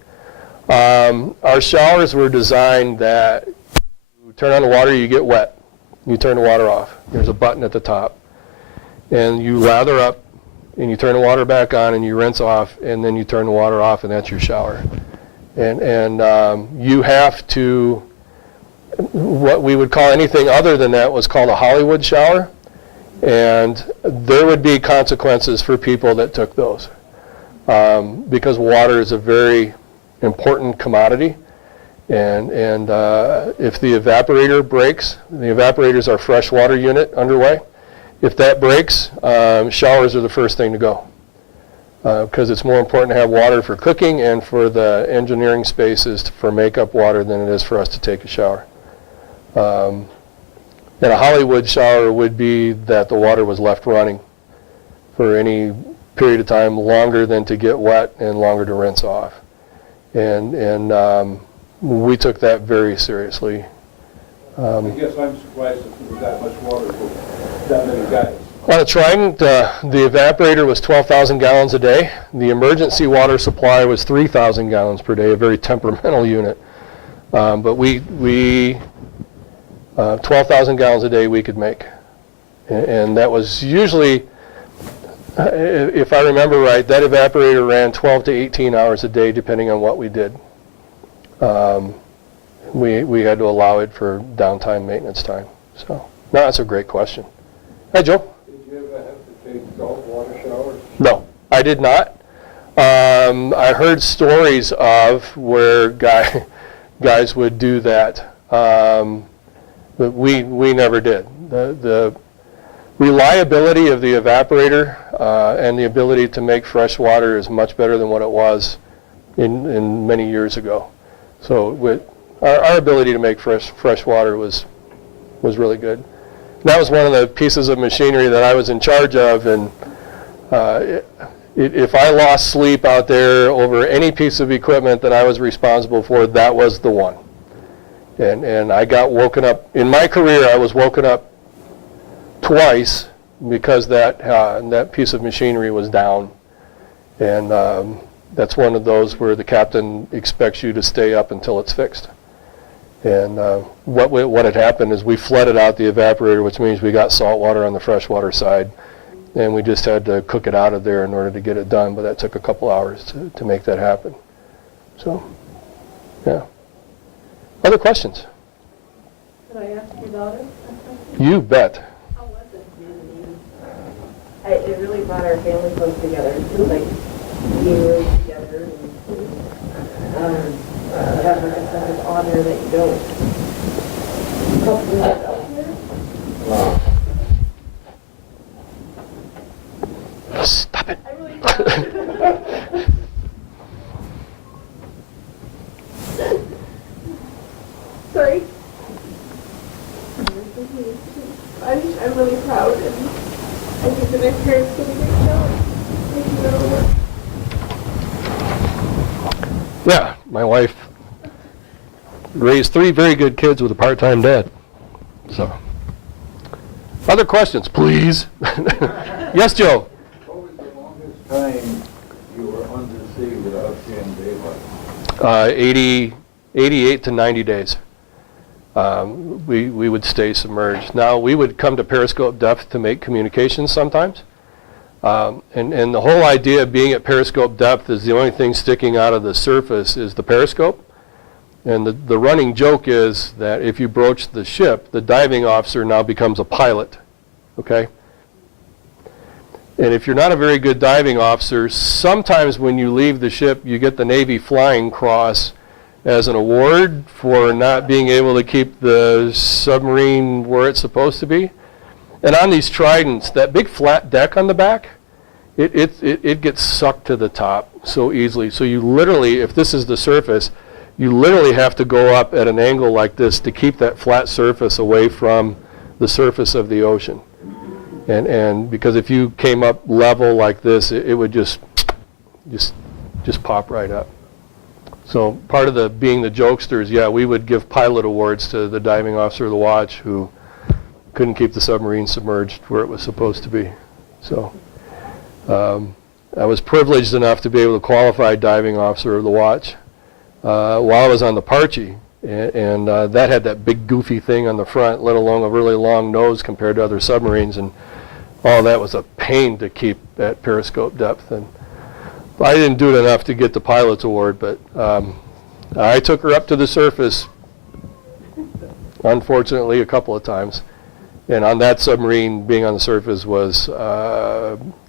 Our showers were designed that you turn on the water, you get wet. You turn the water off. There's a button at the top. And you lather up, and you turn the water back on, and you rinse off, and then you turn the water off, and that's your shower. And you have to, what we would call anything other than that was called a Hollywood shower. And there would be consequences for people that took those. Because water is a very important commodity. And if the evaporator breaks, the evaporators are freshwater unit underway. If that breaks, showers are the first thing to go. Because it's more important to have water for cooking and for the engineering spaces for makeup water than it is for us to take a shower. And a Hollywood shower would be that the water was left running for any period of time longer than to get wet and longer to rinse off. And we took that very seriously. I guess I'm surprised that there was that much water for that many guys. On a Trident, the evaporator was 12,000 gallons a day. The emergency water supply was 3,000 gallons per day, a very temperamental unit. But 12,000 gallons a day we could make. And that was usually, if I remember right, that evaporator ran 12 to 18 hours a day depending on what we did. We had to allow it for downtime maintenance time. So, no, that's a great question. Hi, Joe. Did you ever have to take salt water showers? No, I did not. I heard stories of where guys would do that, but we never did. The reliability of the evaporator and the ability to make fresh water is much better than what it was in many years ago. So with our ability to make fresh water was really good. And that was one of the pieces of machinery that I was in charge of, and if I lost sleep out there over any piece of equipment that I was responsible for, that was the one. And I got woken up. In my career, I was woken up twice because that piece of machinery was down. And that's one of those where the captain expects you to stay up until it's fixed. And what had happened is we flooded out the evaporator, which means we got salt water on the freshwater side. And we just had to cook it out of there in order to get it done, but that took a couple hours to make that happen. So, yeah. Other questions? Could I ask your daughter? You bet. How was it? It really brought our family close together. It was like we were together, and have like a sense of honor that you don't probably have out here. Stop it. I really thought. Sorry. I'm really proud, and I think that my parents did a great job making it all work. Yeah, my wife raised 3 very good kids with a part-time dad. So, other questions, please? Yes, Joe? What was the longest time you were under sea without seeing daylight? 88 to 90 days. We would stay submerged. Now, we would come to periscope depth to make communications sometimes. And the whole idea of being at periscope depth is the only thing sticking out of the surface is the periscope. And the running joke is that if you broach the ship, the diving officer now becomes a pilot. Okay? And if you're not a very good diving officer, sometimes when you leave the ship, you get the Navy Flying Cross as an award for not being able to keep the submarine where it's supposed to be. And on these Tridents, that big flat deck on the back, it gets sucked to the top so easily. So you literally, if this is the surface, you literally have to go up at an angle like this to keep that flat surface away from the surface of the ocean. And because if you came up level like this, it would just pop right up. So part of the being the jokesters, yeah, we would give pilot awards to the diving officer of the watch who couldn't keep the submarine submerged where it was supposed to be. So I was privileged enough to be able to qualify diving officer of the watch while I was on the Parchie. And that had that big goofy thing on the front, let alone a really long nose compared to other submarines. And all that was a pain to keep at periscope depth. And I didn't do it enough to get the pilot's award, but I took her up to the surface, unfortunately, a couple of times. And on that submarine, being on the surface was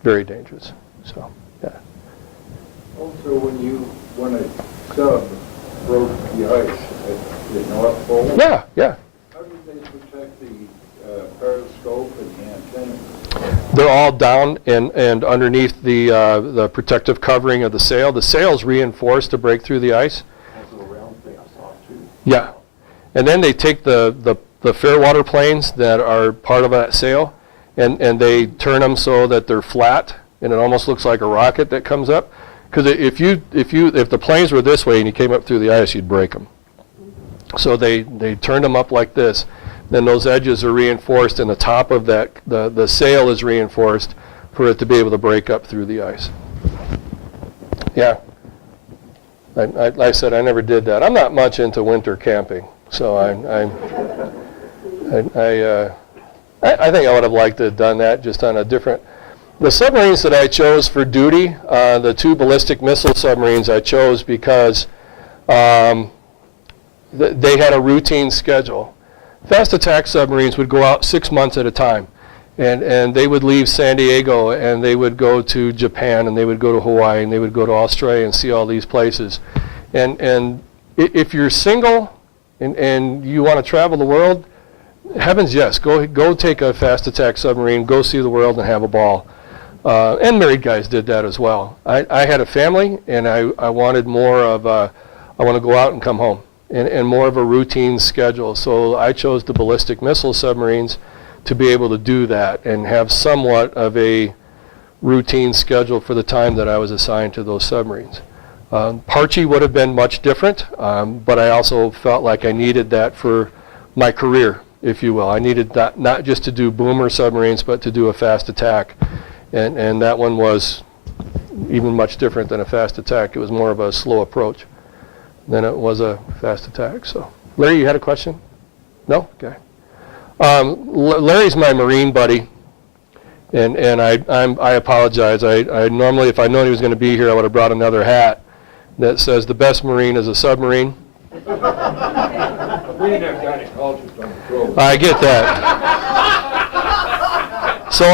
very dangerous. So, yeah. Also, when a sub broke the ice at the North Pole, Yeah, yeah. how did they protect the periscope and the antenna? They're all down and underneath the protective covering of the sail. The sail's reinforced to break through the ice. Has a little round thing I saw too. Yeah. And then they take the fairwater planes that are part of that sail and they turn them so that they're flat and it almost looks like a rocket that comes up. Because if the planes were this way and you came up through the ice, you'd break them. So they turned them up like this. Then those edges are reinforced and the top of that, the sail is reinforced for it to be able to break up through the ice. Yeah. I said I never did that. I'm not much into winter camping, so I think I would have liked to have done that just on a different. The submarines that I chose for duty, the 2 ballistic missile submarines I chose because they had a routine schedule. Fast attack submarines would go out 6 months at a time, and they would leave San Diego and they would go to Japan and they would go to Hawaii and they would go to Australia and see all these places. And if you're single and you want to travel the world, heavens yes, go take a fast attack submarine, go see the world and have a ball. And married guys did that as well. I had a family and I wanted more of I want to go out and come home. And more of a routine schedule. So I chose the ballistic missile submarines to be able to do that and have somewhat of a routine schedule for the time that I was assigned to those submarines. Parchie would have been much different, but I also felt like I needed that for my career, if you will. I needed that not just to do boomer submarines, but to do a fast attack. And that one was even much different than a fast attack. It was more of a slow approach than it was a fast attack. So, Larry, you had a question? No? Okay. Larry's my Marine buddy, and I apologize. I normally, if I'd known he was going to be here, I would have brought another hat that says the best Marine is a submarine. We didn't have gynecologist on the program. I get that. So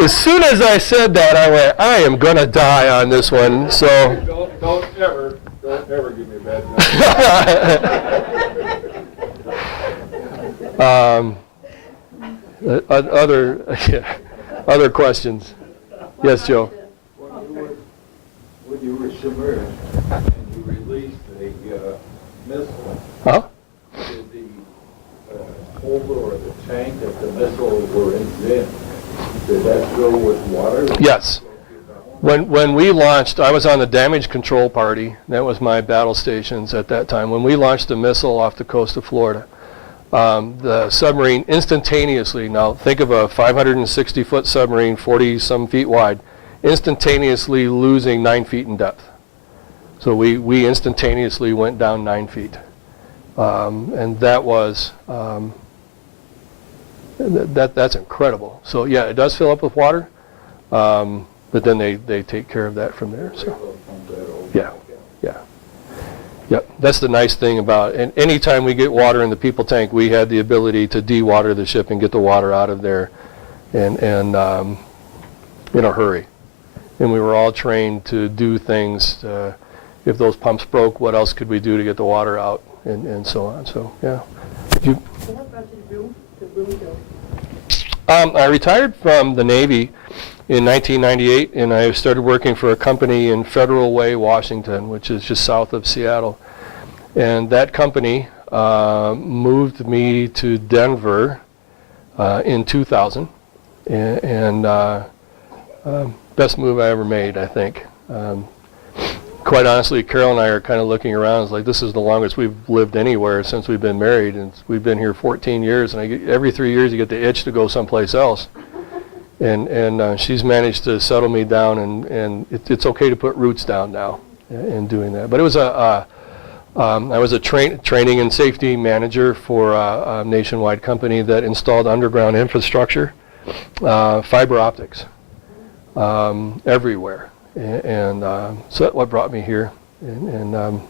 as soon as I said that, I went, I am going to die on this one. So Don't ever give me a bad job. Other questions? Yes, Joe. When you were submerged and you released a missile, Huh? did the holder or the tank that the missile were in, did that fill with water? Yes. When we launched, I was on the damage control party. That was my battle stations at that time. When we launched a missile off the coast of Florida, the submarine instantaneously, now think of a 560-foot submarine, 40-some feet wide, instantaneously losing 9 feet in depth. So we instantaneously went down 9 feet. And that was, that's incredible. So yeah, it does fill up with water. But then they take care of that from there. So, yeah. Yep, that's the nice thing about it. And anytime we get water in the people tank, we had the ability to de-water the ship and get the water out of there and in a hurry. And we were all trained to do things. If those pumps broke, what else could we do to get the water out, and so on. So yeah. So what brought you to Bloomfield? I retired from the Navy in 1998, and I started working for a company in Federal Way, Washington, which is just south of Seattle. And that company moved me to Denver in 2000, and best move I ever made, I think. Quite honestly, Carol and I are kind of looking around. It's like, this is the longest we've lived anywhere since we've been married, and we've been here 14 years, and every 3 years you get the itch to go someplace else. And she's managed to settle me down, and it's okay to put roots down now in doing that. But it was I was a training and safety manager for a nationwide company that installed underground infrastructure, fiber optics, everywhere. And so that's what brought me here, and I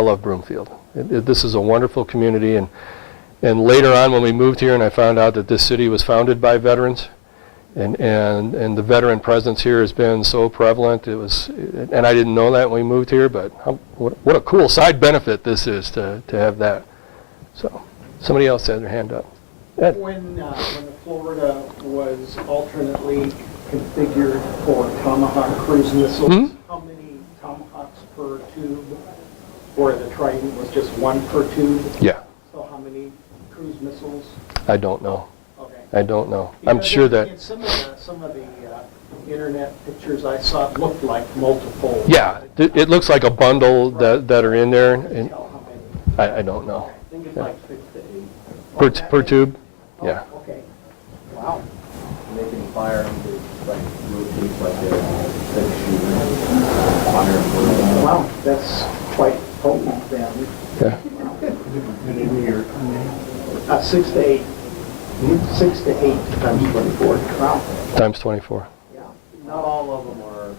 love Broomfield. This is a wonderful community, and later on when we moved here and I found out that this city was founded by veterans, and the veteran presence here has been so prevalent, and I didn't know that when we moved here, but what a cool side benefit this is to have that. So somebody else had their hand up. Ed. When the Florida was alternately configured for Tomahawk cruise missiles, Mm-hmm. how many Tomahawks per tube? Or the Trident was just one per tube? Yeah, So how many cruise missiles? I don't know. Okay. I don't know. I'm Because sure in that, some of the internet pictures I saw, it looked like multiple. yeah, it looks like a bundle that are in there, and Tell how many. I don't know. I think it's like 6 to 8. Per tube? Oh, Yeah. Okay. Wow. They can fire them to, like, rotate like a six shooter. Fire them. Wow, that's quite potent then. Yeah. 6 to 8. 6 to 8 times 24. Wow. Times 24. Yeah. Not all of them are,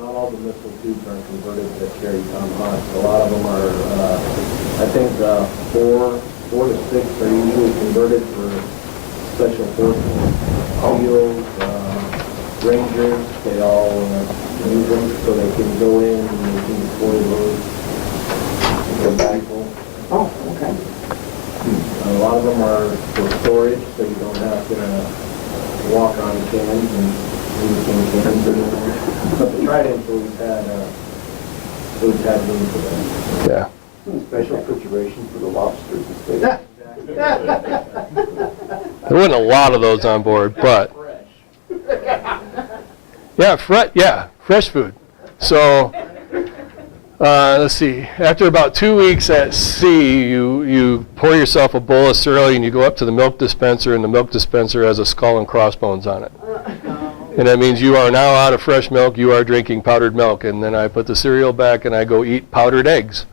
not all the missile tubes are converted to carry Tomahawks. A lot of them are, I think, 4 to 6 are usually converted for special forces. SEALs, Rangers, they all use them so they can go in and they can deploy those. They're backable. Oh, okay. A lot of them are for storage, so you don't have to walk on cans and anything cans or anything. But the Trident always had room for that. Yeah. Special refrigeration for the lobsters and stuff. There wasn't a lot of those on board, but yeah, fresh food. So let's see. After about 2 weeks at sea, you pour yourself a bowl of cereal and you go up to the milk dispenser, and the milk dispenser has a skull and crossbones on it. And that means you are now out of fresh milk. You are drinking powdered milk. And then I put the cereal back and I go eat powdered eggs.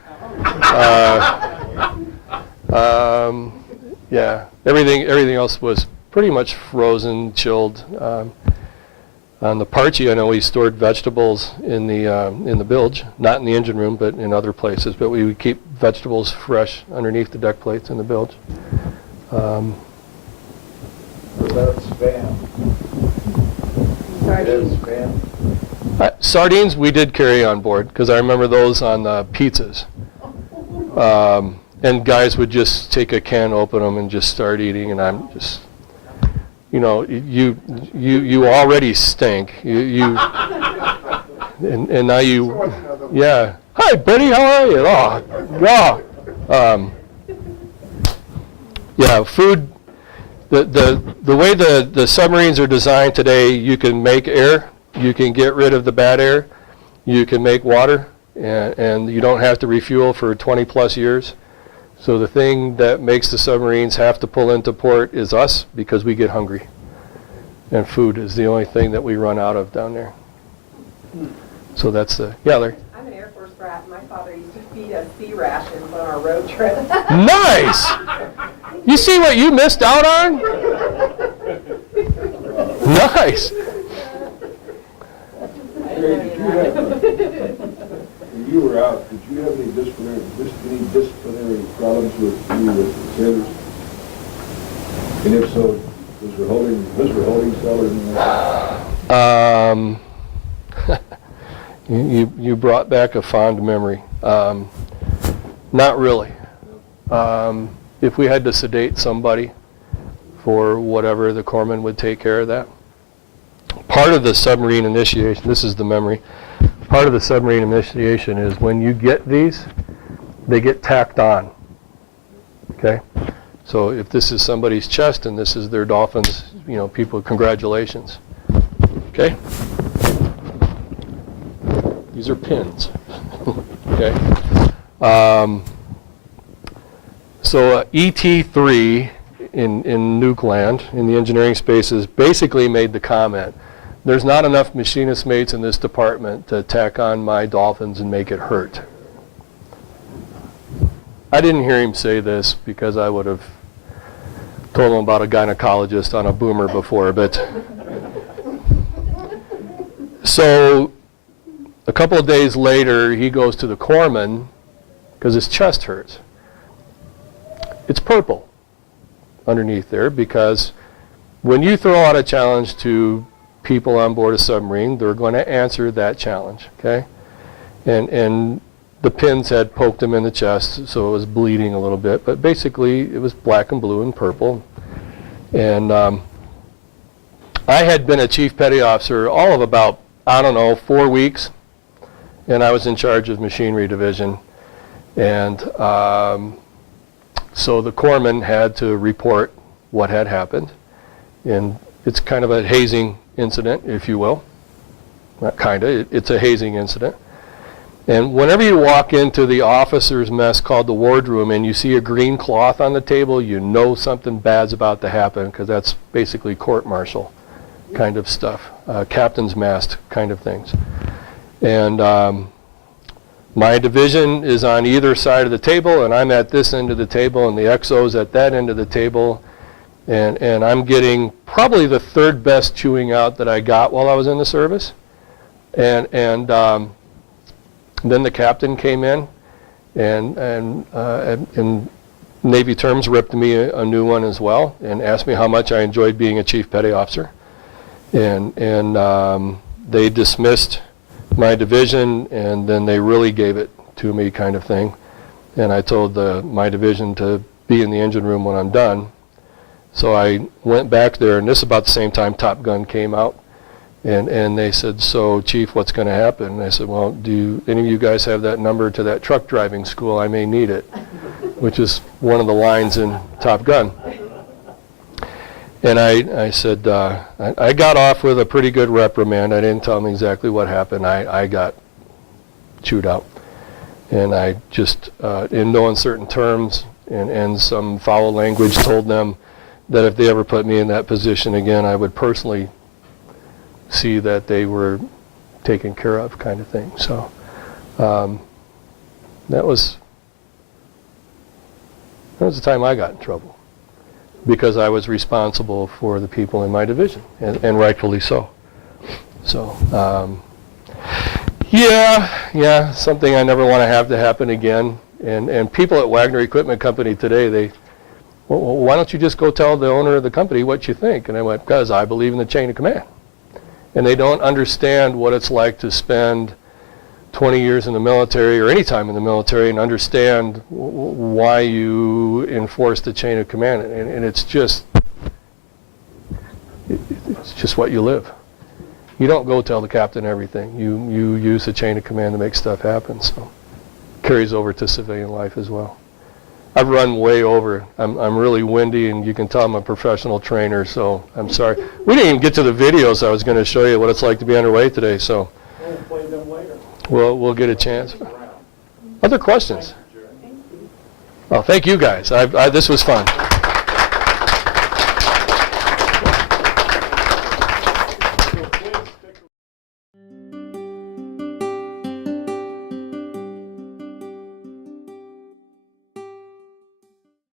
Yeah, everything else was pretty much frozen, chilled. On the Parchie, I know we stored vegetables in the bilge, not in the engine room, but in other places. But we would keep vegetables fresh underneath the deck plates in the bilge. What about Spam? Sardines. Spam? Sardines we did carry on board, because I remember those on the pizzas. And guys would just take a can, open them, and just start eating, and I'm just, you already stink. And now you, yeah. Hi, Betty, how are you? Yeah, food. The way the submarines are designed today, you can make air, you can get rid of the bad air, you can make water, and you don't have to refuel for 20 plus years. So the thing that makes the submarines have to pull into port is us, because we get hungry. And food is the only thing that we run out of down there. So that's yeah, Larry. I'm an Air Force brat. My father used to feed us sea rations on our road trip. Nice! You see what you missed out on? Nice! When you were out, did you have any disciplinary problems with the sailors? And if so, was there holding You brought back a fond memory. Not really. If we had to sedate somebody for whatever, the corpsman would take care of that. Part of the submarine initiation, this is the memory, part of the submarine initiation is when you get these, they get tacked on. Okay? So if this is somebody's chest and this is their Dolphins, you know, people, congratulations. Okay? These are pins. Okay? So ET3 in Nukeland, in the engineering spaces, basically made the comment, there's not enough machinist mates in this department to tack on my Dolphins and make it hurt. I didn't hear him say this because I would have told him about a gynecologist on a boomer before, but so a couple of days later he goes to the corpsman because his chest hurts. It's purple underneath there because when you throw out a challenge to people on board a submarine, they're going to answer that challenge, okay? And the pins had poked him in the chest, so it was bleeding a little bit, but basically it was black and blue and purple. And I had been a chief petty officer all of about, I don't know, 4 weeks, and I was in charge of machinery division. And so the corpsman had to report what had happened, and it's kind of a hazing incident, if you will. Not kind of, it's a hazing incident. And whenever you walk into the officer's mess called the wardroom and you see a green cloth on the table, you know something bad's about to happen because that's basically court-martial kind of stuff, captain's mast kind of things. And my division is on either side of the table, and I'm at this end of the table, and the XO's at that end of the table, and I'm getting probably the third best chewing out that I got while I was in the service. And then the captain came in, and in Navy terms, ripped me a new one as well, and asked me how much I enjoyed being a chief petty officer. And they dismissed my division, and then they really gave it to me, kind of thing. And I told my division to be in the engine room when I'm done. So I went back there, and this is about the same time Top Gun came out. And they said, so Chief, what's going to happen? And I said, well, do any of you guys have that number to that truck driving school? I may need it, which is one of the lines in Top Gun. And I said, I got off with a pretty good reprimand. I didn't tell them exactly what happened. I got chewed out. And I just, in no uncertain terms and some foul language, told them that if they ever put me in that position again, I would personally see that they were taken care of, kind of thing. So that was the time I got in trouble, because I was responsible for the people in my division, and rightfully so. So yeah, something I never want to have to happen again. And people at Wagner Equipment Company today, well, why don't you just go tell the owner of the company what you think? And I went, because I believe in the chain of command. And they don't understand what it's like to spend 20 years in the military or any time in the military and understand why you enforce the chain of command. And it's just what you live. You don't go tell the captain everything. You use the chain of command to make stuff happen. So it carries over to civilian life as well. I've run way over. I'm really windy, and you can tell I'm a professional trainer, so I'm sorry. We didn't even get to the videos I was going to show you what it's like to be underway today, so We'll play them later. we'll get a chance. Other questions? Oh, thank you guys. This was fun.